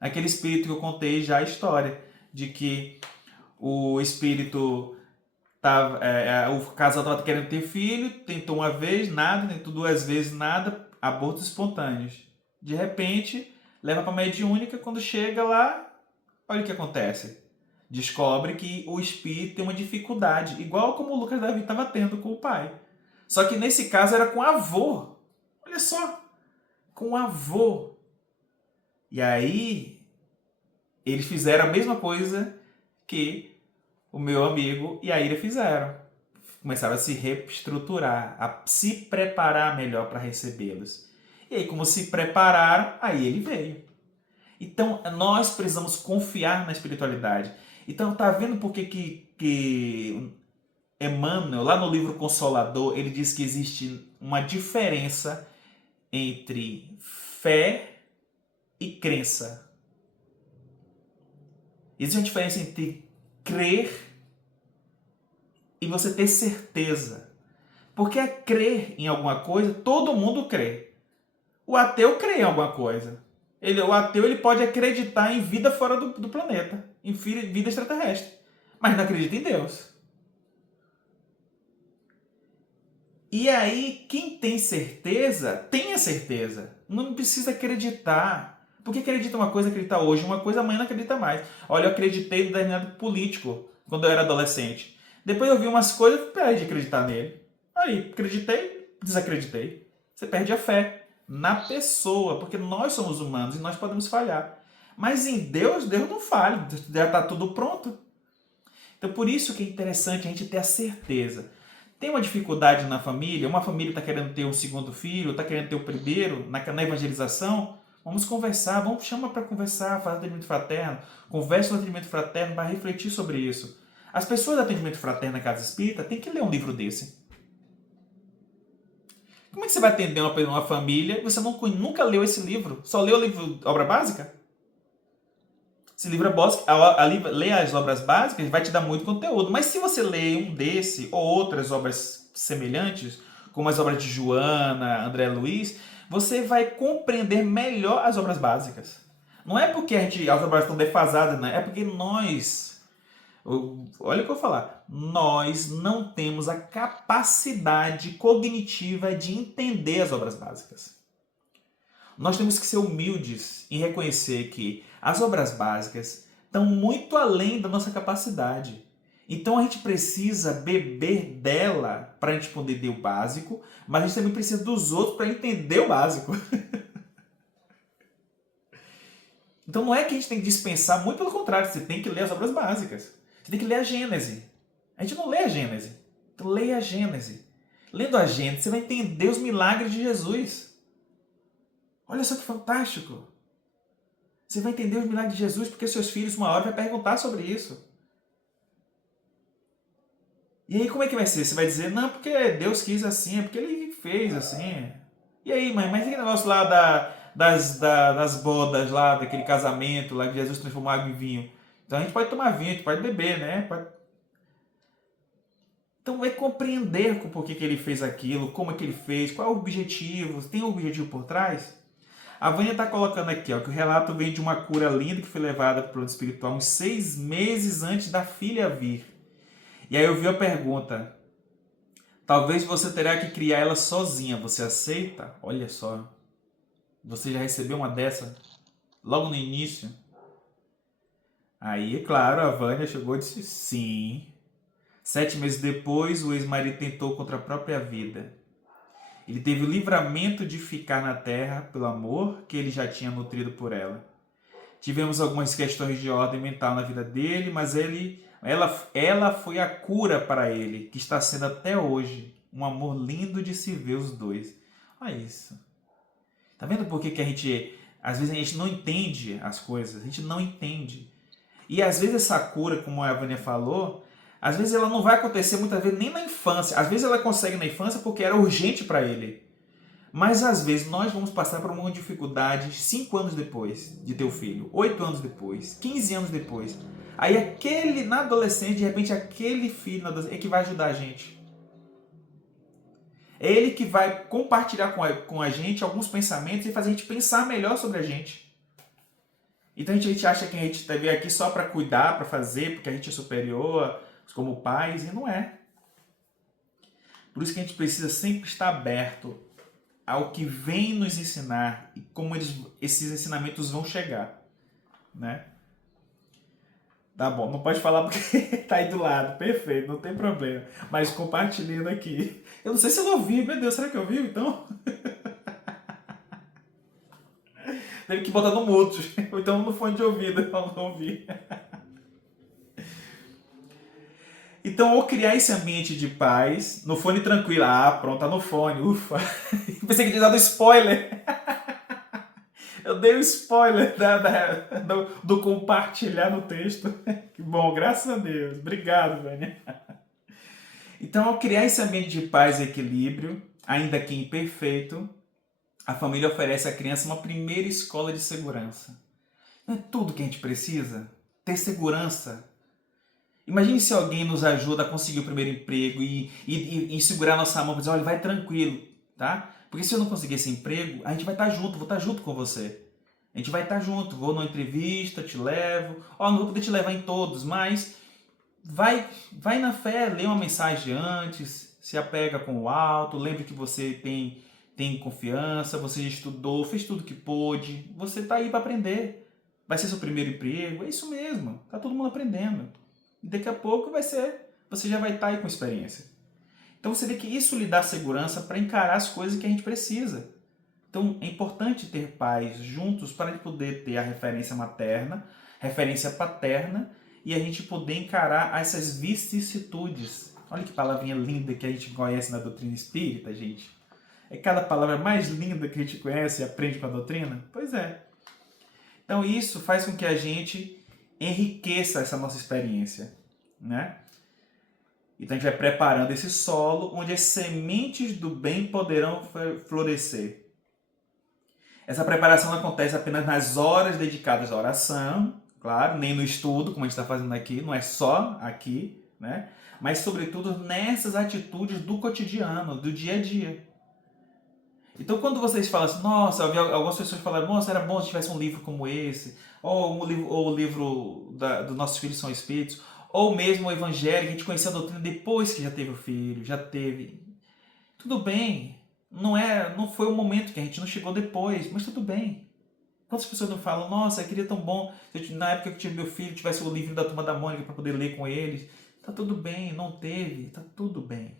Aquele espírito que eu contei já a história, de que o espírito o casal estava querendo ter filho, tentou uma vez, nada, tentou 2 vezes, nada, abortos espontâneos. De repente, leva para a mediúnica, quando chega lá, olha o que acontece. Descobre que o espírito tem uma dificuldade, igual como o Lucas Davi estava tendo com o pai. Só que nesse caso era com o avô. Olha só, com o avô. E aí, eles fizeram a mesma coisa que o meu amigo e a Ira fizeram. Começaram a se reestruturar, a se preparar melhor para recebê-los. E aí, como se prepararam, aí ele veio. Então, nós precisamos confiar na espiritualidade. Então, tá vendo por que Emmanuel, lá no livro Consolador, ele diz que existe uma diferença entre fé e crença. Existe uma diferença entre crer e você ter certeza. Porque é crer em alguma coisa, todo mundo crê. O ateu crê em alguma coisa. O ateu ele pode acreditar em vida fora do planeta, em vida extraterrestre, mas não acredita em Deus. E aí, quem tem certeza, tenha certeza. Não precisa acreditar. Porque acredita uma coisa, acredita hoje, uma coisa amanhã não acredita mais. Olha, eu acreditei em determinado político quando eu era adolescente. Depois eu vi umas coisas, parei de acreditar nele. Aí, acreditei, desacreditei. Você perde a fé na pessoa, porque nós somos humanos e nós podemos falhar. Mas em Deus não falha, já está tudo pronto. Então por isso que é interessante a gente ter a certeza. Tem uma dificuldade na família, uma família está querendo ter um segundo filho, está querendo ter o primeiro, na evangelização, vamos conversar, chama para conversar, fazer atendimento fraterno, conversa no atendimento fraterno para refletir sobre isso. As pessoas do atendimento fraterno na casa espírita têm que ler um livro desse. Como é que você vai atender uma família e você nunca leu esse livro? Só leu o livro Obra Básica? Esse livro é básico, ler as obras básicas vai te dar muito conteúdo. Mas se você ler um desse ou outras obras semelhantes, como as obras de Joana, André Luiz, você vai compreender melhor as obras básicas. Não é porque as obras estão defasadas, não. É porque olha o que eu vou falar, nós não temos a capacidade cognitiva de entender as obras básicas. Nós temos que ser humildes em reconhecer que as obras básicas estão muito além da nossa capacidade. Então a gente precisa beber dela para a gente poder entender o básico, mas a gente também precisa dos outros para entender o básico. Então não é que a gente tem que dispensar, muito pelo contrário, você tem que ler as obras básicas. Você tem que ler a Gênese. A gente não lê a Gênese. Então leia a Gênese. Lendo a Gênese, você vai entender os milagres de Jesus. Olha só que fantástico. Você vai entender os milagres de Jesus porque seus filhos uma hora vão perguntar sobre isso. E aí como é que vai ser? Você vai dizer, não, porque Deus quis assim, é porque Ele fez assim. E aí, mãe, mas aquele negócio lá das bodas lá, daquele casamento lá que Jesus transformou água em vinho. Então a gente pode tomar vinho, a gente pode beber, né? Então é compreender com por que Ele fez aquilo, como é que Ele fez, qual é o objetivo, tem um objetivo por trás? A Vânia está colocando aqui, ó, que o relato vem de uma cura linda que foi levada para o plano espiritual uns 6 meses antes da filha vir. E aí eu vi a pergunta, talvez você terá que criar ela sozinha, você aceita? Olha só, você já recebeu uma dessa logo no início? Aí, é claro, a Vânia chegou e disse sim. 7 meses depois, o ex-marido tentou contra a própria vida. Ele teve o livramento de ficar na terra pelo amor que ele já tinha nutrido por ela. Tivemos algumas questões de ordem mental na vida dele, mas ela foi a cura para ele, que está sendo até hoje um amor lindo de se ver os dois. Olha isso. Tá vendo por que às vezes a gente não entende as coisas? A gente não entende. E às vezes essa cura, como a Vânia falou, às vezes ela não vai acontecer muitas vezes nem na infância. Às vezes ela consegue na infância porque era urgente para ele. Mas às vezes nós vamos passar por uma dificuldade 5 anos depois de ter o filho, 8 anos depois, 15 anos depois. Aí na adolescente, de repente aquele filho é que vai ajudar a gente. É ele que vai compartilhar com a gente alguns pensamentos e fazer a gente pensar melhor sobre a gente. Então a gente acha que a gente veio aqui só para cuidar, para fazer, porque a gente é superior como pais, e não é. Por isso que a gente precisa sempre estar aberto ao que vem nos ensinar e como esses ensinamentos vão chegar, né? Tá bom, não pode falar porque tá aí do lado, perfeito, não tem problema. Mas compartilhando aqui. Eu não sei se eu não ouvi, meu Deus, será que eu ouvi então? Teve que botar no mudo, ou então no fone de ouvido, eu não ouvi. Então, ao criar esse ambiente de paz, no fone tranquilo, pronto, tá no fone, ufa. Pensei que tinha dado spoiler. Eu dei o spoiler do compartilhar no texto. Que bom, graças a Deus. Obrigado, Vânia. Então, ao criar esse ambiente de paz e equilíbrio, ainda que imperfeito, a família oferece à criança uma primeira escola de segurança. Não é tudo que a gente precisa? Ter segurança. Imagine se alguém nos ajuda a conseguir o primeiro emprego e segurar nossa mão e dizer, olha, vai tranquilo, tá? Porque se eu não conseguir esse emprego, a gente vai estar junto, vou estar junto com você. A gente vai estar junto, vou numa entrevista, te levo. Não vou poder te levar em todos, mas vai na fé, lê uma mensagem antes, se apega com o alto, lembre que você tem confiança, você estudou, fez tudo que pôde, você está aí para aprender. Vai ser seu primeiro emprego, é isso mesmo, tá todo mundo aprendendo. E daqui a pouco você já vai estar aí com experiência. Então você vê que isso lhe dá segurança para encarar as coisas que a gente precisa. Então é importante ter pais juntos para a gente poder ter a referência materna, referência paterna e a gente poder encarar essas vicissitudes. Olha que palavrinha linda que a gente conhece na doutrina espírita, gente. É cada palavra mais linda que a gente conhece e aprende com a doutrina? Pois é. Então isso faz com que a gente enriqueça essa nossa experiência, né? Então a gente vai preparando esse solo onde as sementes do bem poderão florescer. Essa preparação não acontece apenas nas horas dedicadas à oração, claro, nem no estudo, como a gente está fazendo aqui, não é só aqui, né? Mas sobretudo nessas atitudes do cotidiano, do dia a dia. Então quando vocês falam assim, nossa, algumas pessoas falaram, nossa, era bom se tivesse um livro como esse, ou o livro dos Nossos Filhos São Espíritos, ou mesmo o Evangelho, que a gente conheceu a doutrina depois que já teve o filho, já teve. Tudo bem, não foi o momento que a gente não chegou depois, mas tudo bem. Quantas pessoas não falam, nossa, eu queria tão bom, na época que eu tive meu filho, tivesse o livro da Turma da Mônica para poder ler com eles. Tá tudo bem, não teve, tá tudo bem.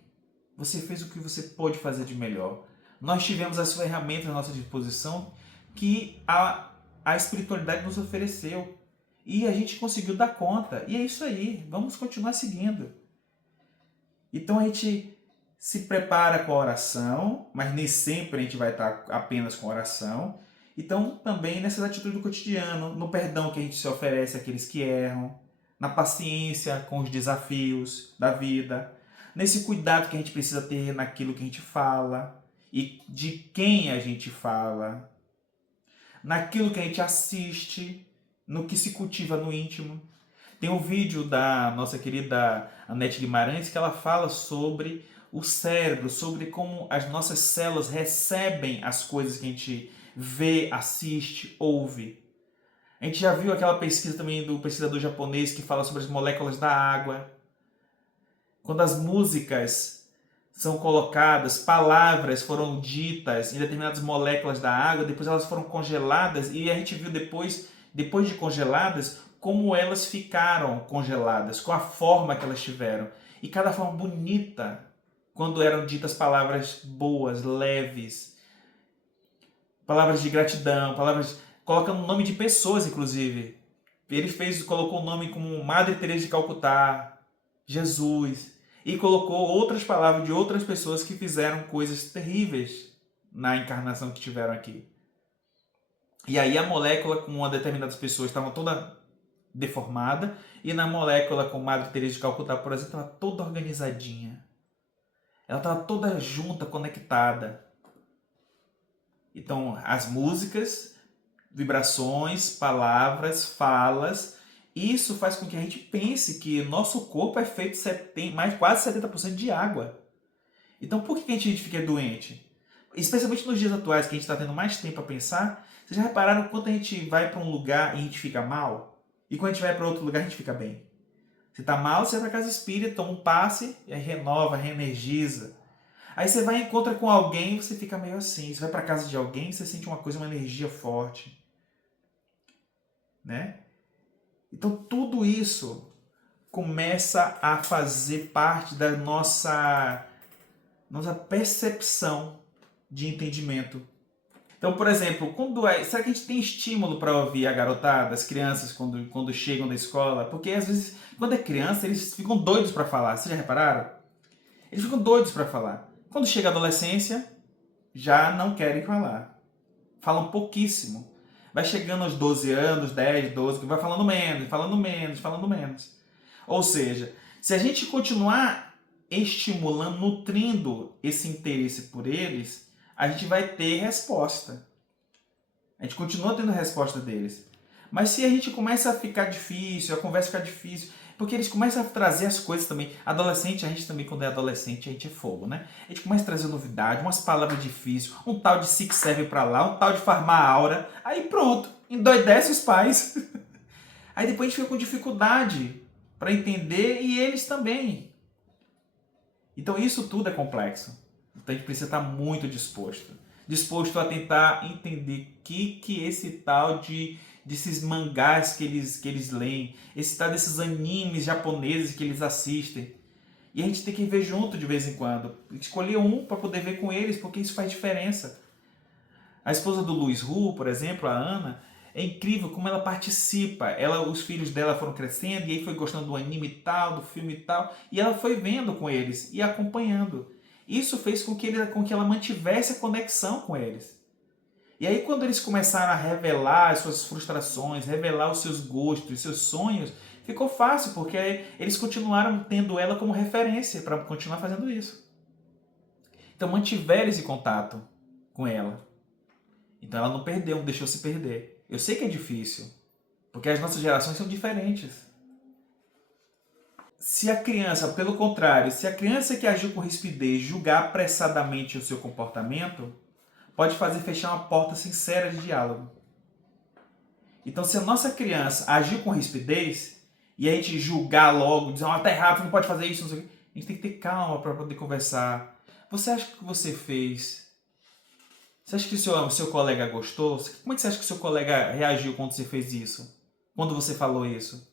Você fez o que você pôde fazer de melhor. Nós tivemos as ferramentas à nossa disposição que a espiritualidade nos ofereceu. E a gente conseguiu dar conta. E é isso aí, vamos continuar seguindo. Então a gente se prepara com a oração, mas nem sempre a gente vai estar apenas com a oração. Então também nessas atitudes do cotidiano, no perdão que a gente se oferece àqueles que erram, na paciência com os desafios da vida, nesse cuidado que a gente precisa ter naquilo que a gente fala e de quem a gente fala, naquilo que a gente assiste, no que se cultiva no íntimo. Tem um vídeo da nossa querida Anete Guimarães que ela fala sobre o cérebro, sobre como as nossas células recebem as coisas que a gente vê, assiste, ouve. A gente já viu aquela pesquisa também do pesquisador japonês que fala sobre as moléculas da água. Quando as músicas são colocadas, palavras foram ditas em determinadas moléculas da água, depois elas foram congeladas e a gente viu depois de congeladas, como elas ficaram congeladas, com a forma que elas tiveram. E cada forma bonita, quando eram ditas palavras boas, leves, palavras de gratidão, palavras colocando o nome de pessoas, inclusive. Ele colocou o nome como Madre Teresa de Calcutá, Jesus, e colocou outras palavras de outras pessoas que fizeram coisas terríveis na encarnação que tiveram aqui. E aí a molécula com uma determinadas pessoas estava toda deformada, e na molécula com Madre Teresa de Calcutá, por exemplo, estava toda organizadinha. Ela estava toda junta, conectada. Então, as músicas, vibrações, palavras, falas, isso faz com que a gente pense que nosso corpo é feito quase 70% de água. Então, por que a gente fica doente? Especialmente nos dias atuais, que a gente está tendo mais tempo a pensar, vocês já repararam quanto a gente vai para um lugar e a gente fica mal? E quando a gente vai para outro lugar, a gente fica bem? Você está mal, você vai para casa espírita, toma um passe, e aí renova, reenergiza. Aí você vai e encontra com alguém e você fica meio assim. Você vai para casa de alguém e você sente uma coisa, uma energia forte. Né? Então tudo isso começa a fazer parte da nossa percepção de entendimento. Então, por exemplo, será que a gente tem estímulo para ouvir a garotada, as crianças, quando chegam da escola? Porque às vezes, quando é criança, eles ficam doidos para falar. Vocês já repararam? Eles ficam doidos para falar. Quando chega a adolescência, já não querem falar. Falam pouquíssimo. Vai chegando aos 12 anos, 10, 12, que vai falando menos, falando menos, falando menos. Ou seja, se a gente continuar estimulando, nutrindo esse interesse por eles, a gente vai ter resposta. A gente continua tendo resposta deles. Mas se a gente começa a ficar difícil, a conversa ficar difícil, porque eles começam a trazer as coisas também. Adolescente, a gente também, quando é adolescente, a gente é fogo, né? A gente começa a trazer novidade, umas palavras difíceis, um tal de Six serve pra lá, um tal de farmar aura. Aí pronto, endoidece os pais. Aí depois a gente fica com dificuldade para entender e eles também. Então isso tudo é complexo. Então a gente precisa estar muito disposto a tentar entender que esse tal desses mangás que eles leem, esse tal desses animes japoneses que eles assistem. E a gente tem que ver junto de vez em quando. Escolher um para poder ver com eles, porque isso faz diferença. A esposa do Luiz Hu, por exemplo, a Ana, é incrível como ela participa. Os filhos dela foram crescendo e aí foi gostando do anime e tal, do filme e tal, e ela foi vendo com eles e acompanhando. Isso fez com que ela mantivesse a conexão com eles. E aí quando eles começaram a revelar as suas frustrações, revelar os seus gostos, os seus sonhos, Ficou fácil, porque eles continuaram tendo ela como referência para continuar fazendo isso. Então mantiveram esse contato com ela. Então ela não perdeu, não deixou se perder. Eu sei que é difícil, porque as nossas gerações são diferentes. Se a criança, pelo contrário, se a criança que agiu com rispidez julgar apressadamente o seu comportamento, pode fazer fechar uma porta sincera de diálogo. Então, se a nossa criança agir com rispidez e a gente julgar logo, dizer, tá errado, você não pode fazer isso, não sei o quê, a gente tem que ter calma para poder conversar. Você acha que o que você fez? Você acha que o seu colega gostou? Como é que você acha que o seu colega reagiu quando você fez isso? Quando você falou isso?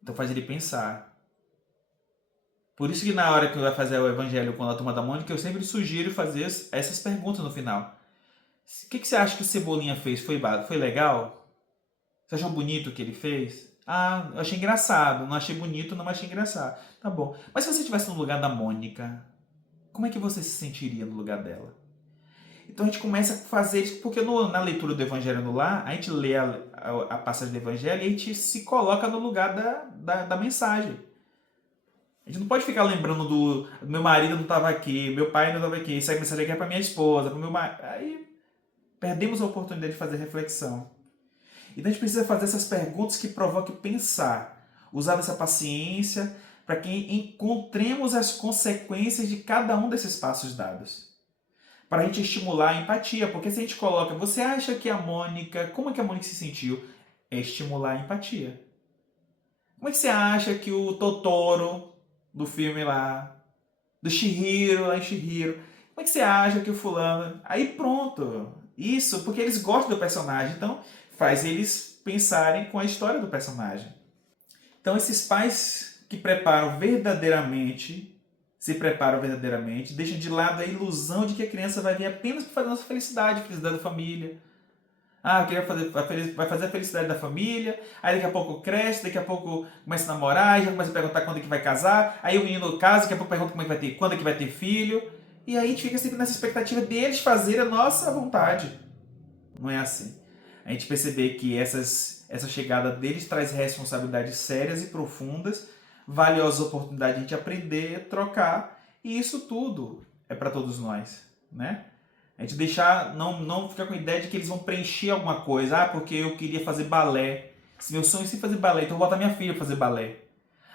Então faz ele pensar. Por isso que na hora que vai fazer o evangelho com a Turma da Mônica, eu sempre sugiro fazer essas perguntas no final. O que você acha que o Cebolinha fez? Foi legal? Você achou bonito o que ele fez? Ah, eu achei engraçado. Não achei bonito, não achei engraçado. Tá bom. Mas se você estivesse no lugar da Mônica, como é que você se sentiria no lugar dela? Então a gente começa a fazer isso, porque na leitura do Evangelho no Lar, a gente lê a passagem do Evangelho e a gente se coloca no lugar da mensagem. A gente não pode ficar lembrando do meu marido não estava aqui, meu pai não estava aqui, essa mensagem aqui é para minha esposa, para meu marido. Aí perdemos a oportunidade de fazer reflexão. Então a gente precisa fazer essas perguntas que provoquem pensar, usar essa paciência para que encontremos as consequências de cada um desses passos dados. Para a gente estimular a empatia, porque se a gente coloca, você acha que a Mônica, como é que a Mônica se sentiu? É estimular a empatia. Como é que você acha que o Totoro, do filme lá, do Chihiro, lá em Chihiro, como é que você acha que o fulano... Aí pronto, isso, porque eles gostam do personagem, então faz eles pensarem com a história do personagem. Então esses pais que se preparam verdadeiramente, deixam de lado a ilusão de que a criança vai vir apenas para fazer a nossa felicidade, a felicidade da família. Ah, vai fazer a felicidade da família, aí daqui a pouco cresce, daqui a pouco começa a namorar, já começa a perguntar quando é que vai casar, aí o menino casa, daqui a pouco pergunta quando é que vai ter filho, e aí a gente fica sempre nessa expectativa deles fazerem a nossa vontade. Não é assim. A gente perceber que essa chegada deles traz responsabilidades sérias e profundas, valiosas oportunidades de a gente aprender, trocar, e isso tudo é para todos nós, né? A gente não ficar com a ideia de que eles vão preencher alguma coisa. Ah, porque eu queria fazer balé. Se meu sonho é sempre fazer balé, então eu vou botar minha filha para fazer balé.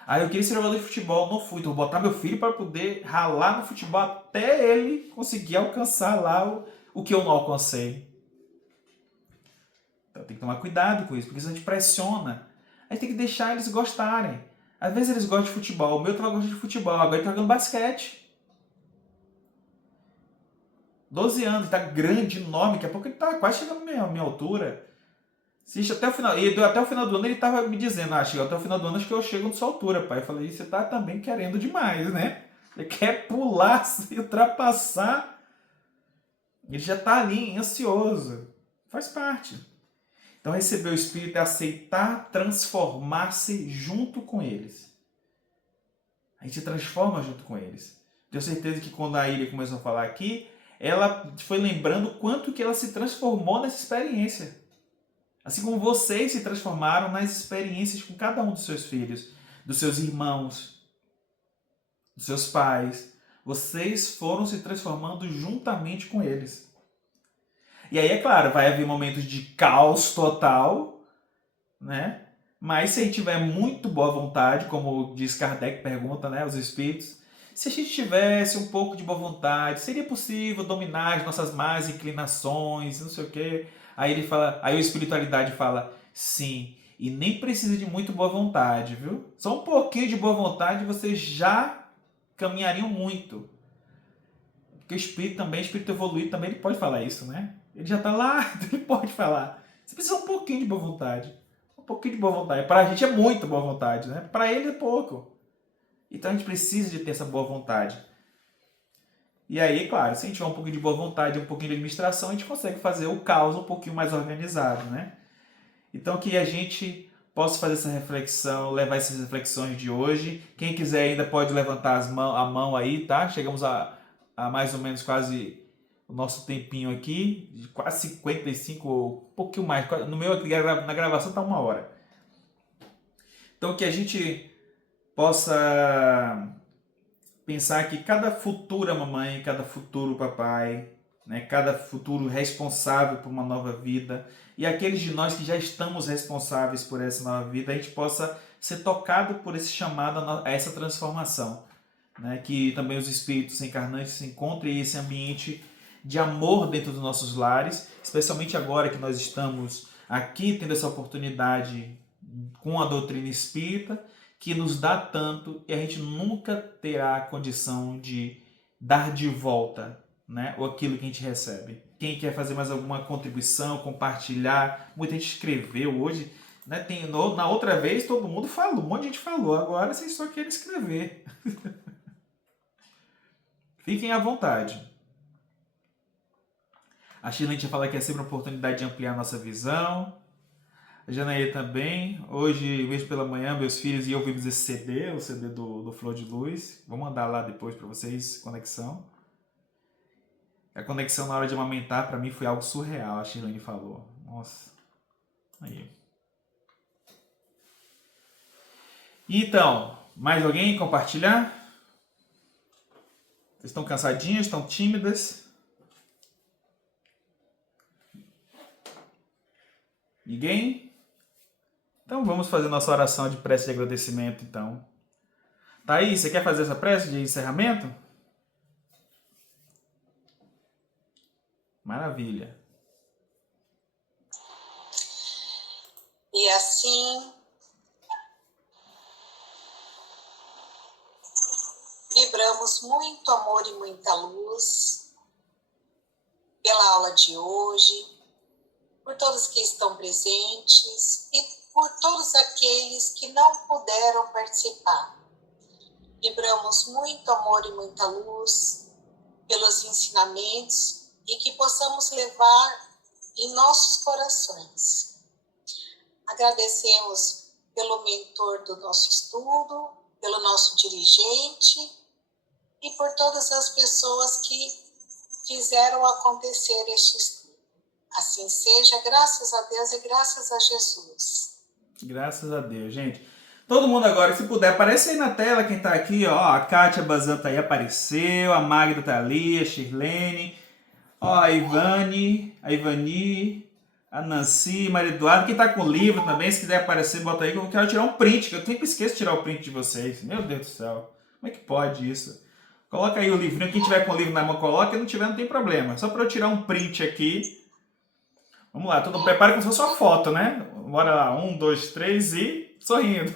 Ah, eu queria ser jogador de futebol, não fui, então eu vou botar meu filho para poder ralar no futebol até ele conseguir alcançar lá o que eu não alcancei. Então tem que tomar cuidado com isso, porque isso a gente pressiona. A gente tem que deixar eles gostarem. Às vezes eles gostam de futebol, o meu estava gostando de futebol, agora ele está jogando basquete. 12 anos, está grande, enorme, daqui a pouco ele está quase chegando à minha altura. Até o final do ano ele estava me dizendo, chegou até o final do ano, acho que eu chego na sua altura, pai. Eu falei, você está também querendo demais, né? Você quer pular, se ultrapassar. Ele já está ali, ansioso. Faz parte. Então receber o Espírito é aceitar transformar-se junto com eles. A gente transforma junto com eles. Tenho certeza que quando a Ilha começou a falar aqui, ela foi lembrando o quanto que ela se transformou nessa experiência. Assim como vocês se transformaram nas experiências com cada um dos seus filhos, dos seus irmãos, dos seus pais. Vocês foram se transformando juntamente com eles. E aí, é claro, vai haver momentos de caos total, né? Mas se a gente tiver muito boa vontade, como diz Kardec, pergunta, né, os espíritos, se a gente tivesse um pouco de boa vontade, seria possível dominar as nossas más inclinações, não sei o quê. Aí a espiritualidade fala, sim, e nem precisa de muito boa vontade, viu? Só um pouquinho de boa vontade vocês já caminhariam muito. Porque o espírito evoluído também, ele pode falar isso, né? Ele já está lá, ele pode falar. Você precisa um pouquinho de boa vontade. Um pouquinho de boa vontade. Para a gente é muito boa vontade, né? Para ele é pouco. Então a gente precisa de ter essa boa vontade. E aí, claro, se a gente tiver um pouquinho de boa vontade, um pouquinho de administração, a gente consegue fazer o caos um pouquinho mais organizado, né? Então que a gente possa fazer essa reflexão, levar essas reflexões de hoje. Quem quiser ainda pode levantar a mão aí, tá? Chegamos a mais ou menos quase o nosso tempinho aqui, de quase 55, ou um pouquinho mais. No meu, na gravação está 1 hora. Então, que a gente possa pensar que cada futura mamãe, cada futuro papai, né, cada futuro responsável por uma nova vida, e aqueles de nós que já estamos responsáveis por essa nova vida, a gente possa ser tocado por esse chamado a essa transformação. Né, que também os espíritos encarnantes se encontrem esse ambiente de amor dentro dos nossos lares, especialmente agora que nós estamos aqui tendo essa oportunidade com a doutrina espírita, que nos dá tanto e a gente nunca terá a condição de dar de volta, né, aquilo que a gente recebe. Quem quer fazer mais alguma contribuição, compartilhar, muita gente escreveu hoje, né, na outra vez todo mundo falou, um monte de gente falou, agora vocês só querem escrever. Fiquem à vontade. A Shirley tinha falado que é sempre uma oportunidade de ampliar a nossa visão. A Janaína também. Hoje, mesmo pela manhã, meus filhos iam ouvir esse CD, o CD do Flor de Luz. Vou mandar lá depois para vocês, conexão. A conexão na hora de amamentar, para mim, foi algo surreal, a Shirley falou. Nossa. Aí. Então, mais alguém compartilhar? Vocês estão cansadinhas? Estão tímidas? Ninguém? Então vamos fazer nossa oração de prece de agradecimento, então. Thaís, você quer fazer essa prece de encerramento? Maravilha. E assim, vibramos muito amor e muita luz pela aula de hoje, por todos que estão presentes e por todos aqueles que não puderam participar. Vibramos muito amor e muita luz pelos ensinamentos e que possamos levar em nossos corações. Agradecemos pelo mentor do nosso estudo, pelo nosso dirigente e por todas as pessoas que fizeram acontecer este estudo. Assim seja, graças a Deus e graças a Jesus. Graças a Deus, gente. Todo mundo agora, se puder, aparece aí na tela quem tá aqui, ó. A Kátia Bazan tá aí, apareceu. A Magda tá ali, a Shirlene. Ó, a Ivani, a Nancy, Maria Eduarda. Quem tá com o livro também, se quiser aparecer, bota aí que eu quero tirar um print, que eu sempre esqueço de tirar o print de vocês. Meu Deus do céu. Como é que pode isso? Coloca aí o livrinho. Quem tiver com o livro na mão, coloca. Quem não tiver, não tem problema. Só para eu tirar um print aqui. Vamos lá, todo mundo prepara como se fosse uma foto, né? Bora lá, 1, 2, 3 e sorrindo.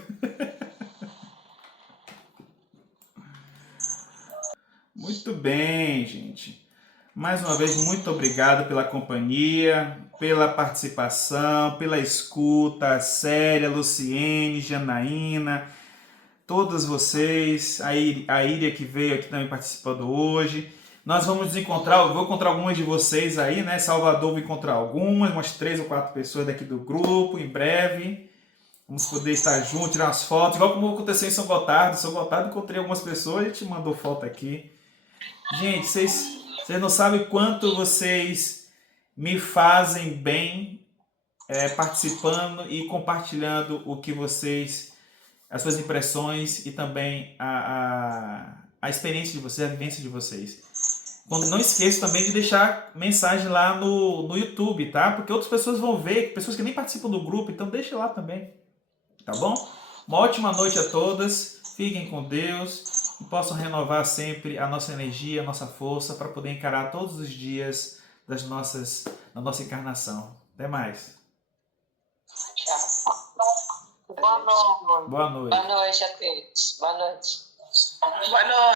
Muito bem, gente. Mais uma vez, muito obrigado pela companhia, pela participação, pela escuta, a Célia, a Luciene, Janaína, todas vocês, a Iria que veio aqui também participando hoje. Nós vamos nos encontrar, eu vou encontrar algumas de vocês aí, né? Salvador vou encontrar algumas, umas 3 ou 4 pessoas daqui do grupo, em breve. Vamos poder estar juntos, tirar umas fotos, igual como aconteceu em São Gotardo. Em São Gotardo encontrei algumas pessoas e a gente mandou foto aqui. Gente, vocês não sabem quanto vocês me fazem bem participando e compartilhando o que vocês, as suas impressões e também a experiência de vocês, a vivência de vocês. Não esqueça também de deixar mensagem lá no YouTube, tá? Porque outras pessoas vão ver, pessoas que nem participam do grupo, então deixa lá também, tá bom? Uma ótima noite a todas, fiquem com Deus e possam renovar sempre a nossa energia, a nossa força para poder encarar todos os dias da nossa encarnação. Até mais. Boa noite. Boa noite. Boa noite a todos. Boa noite. Boa noite.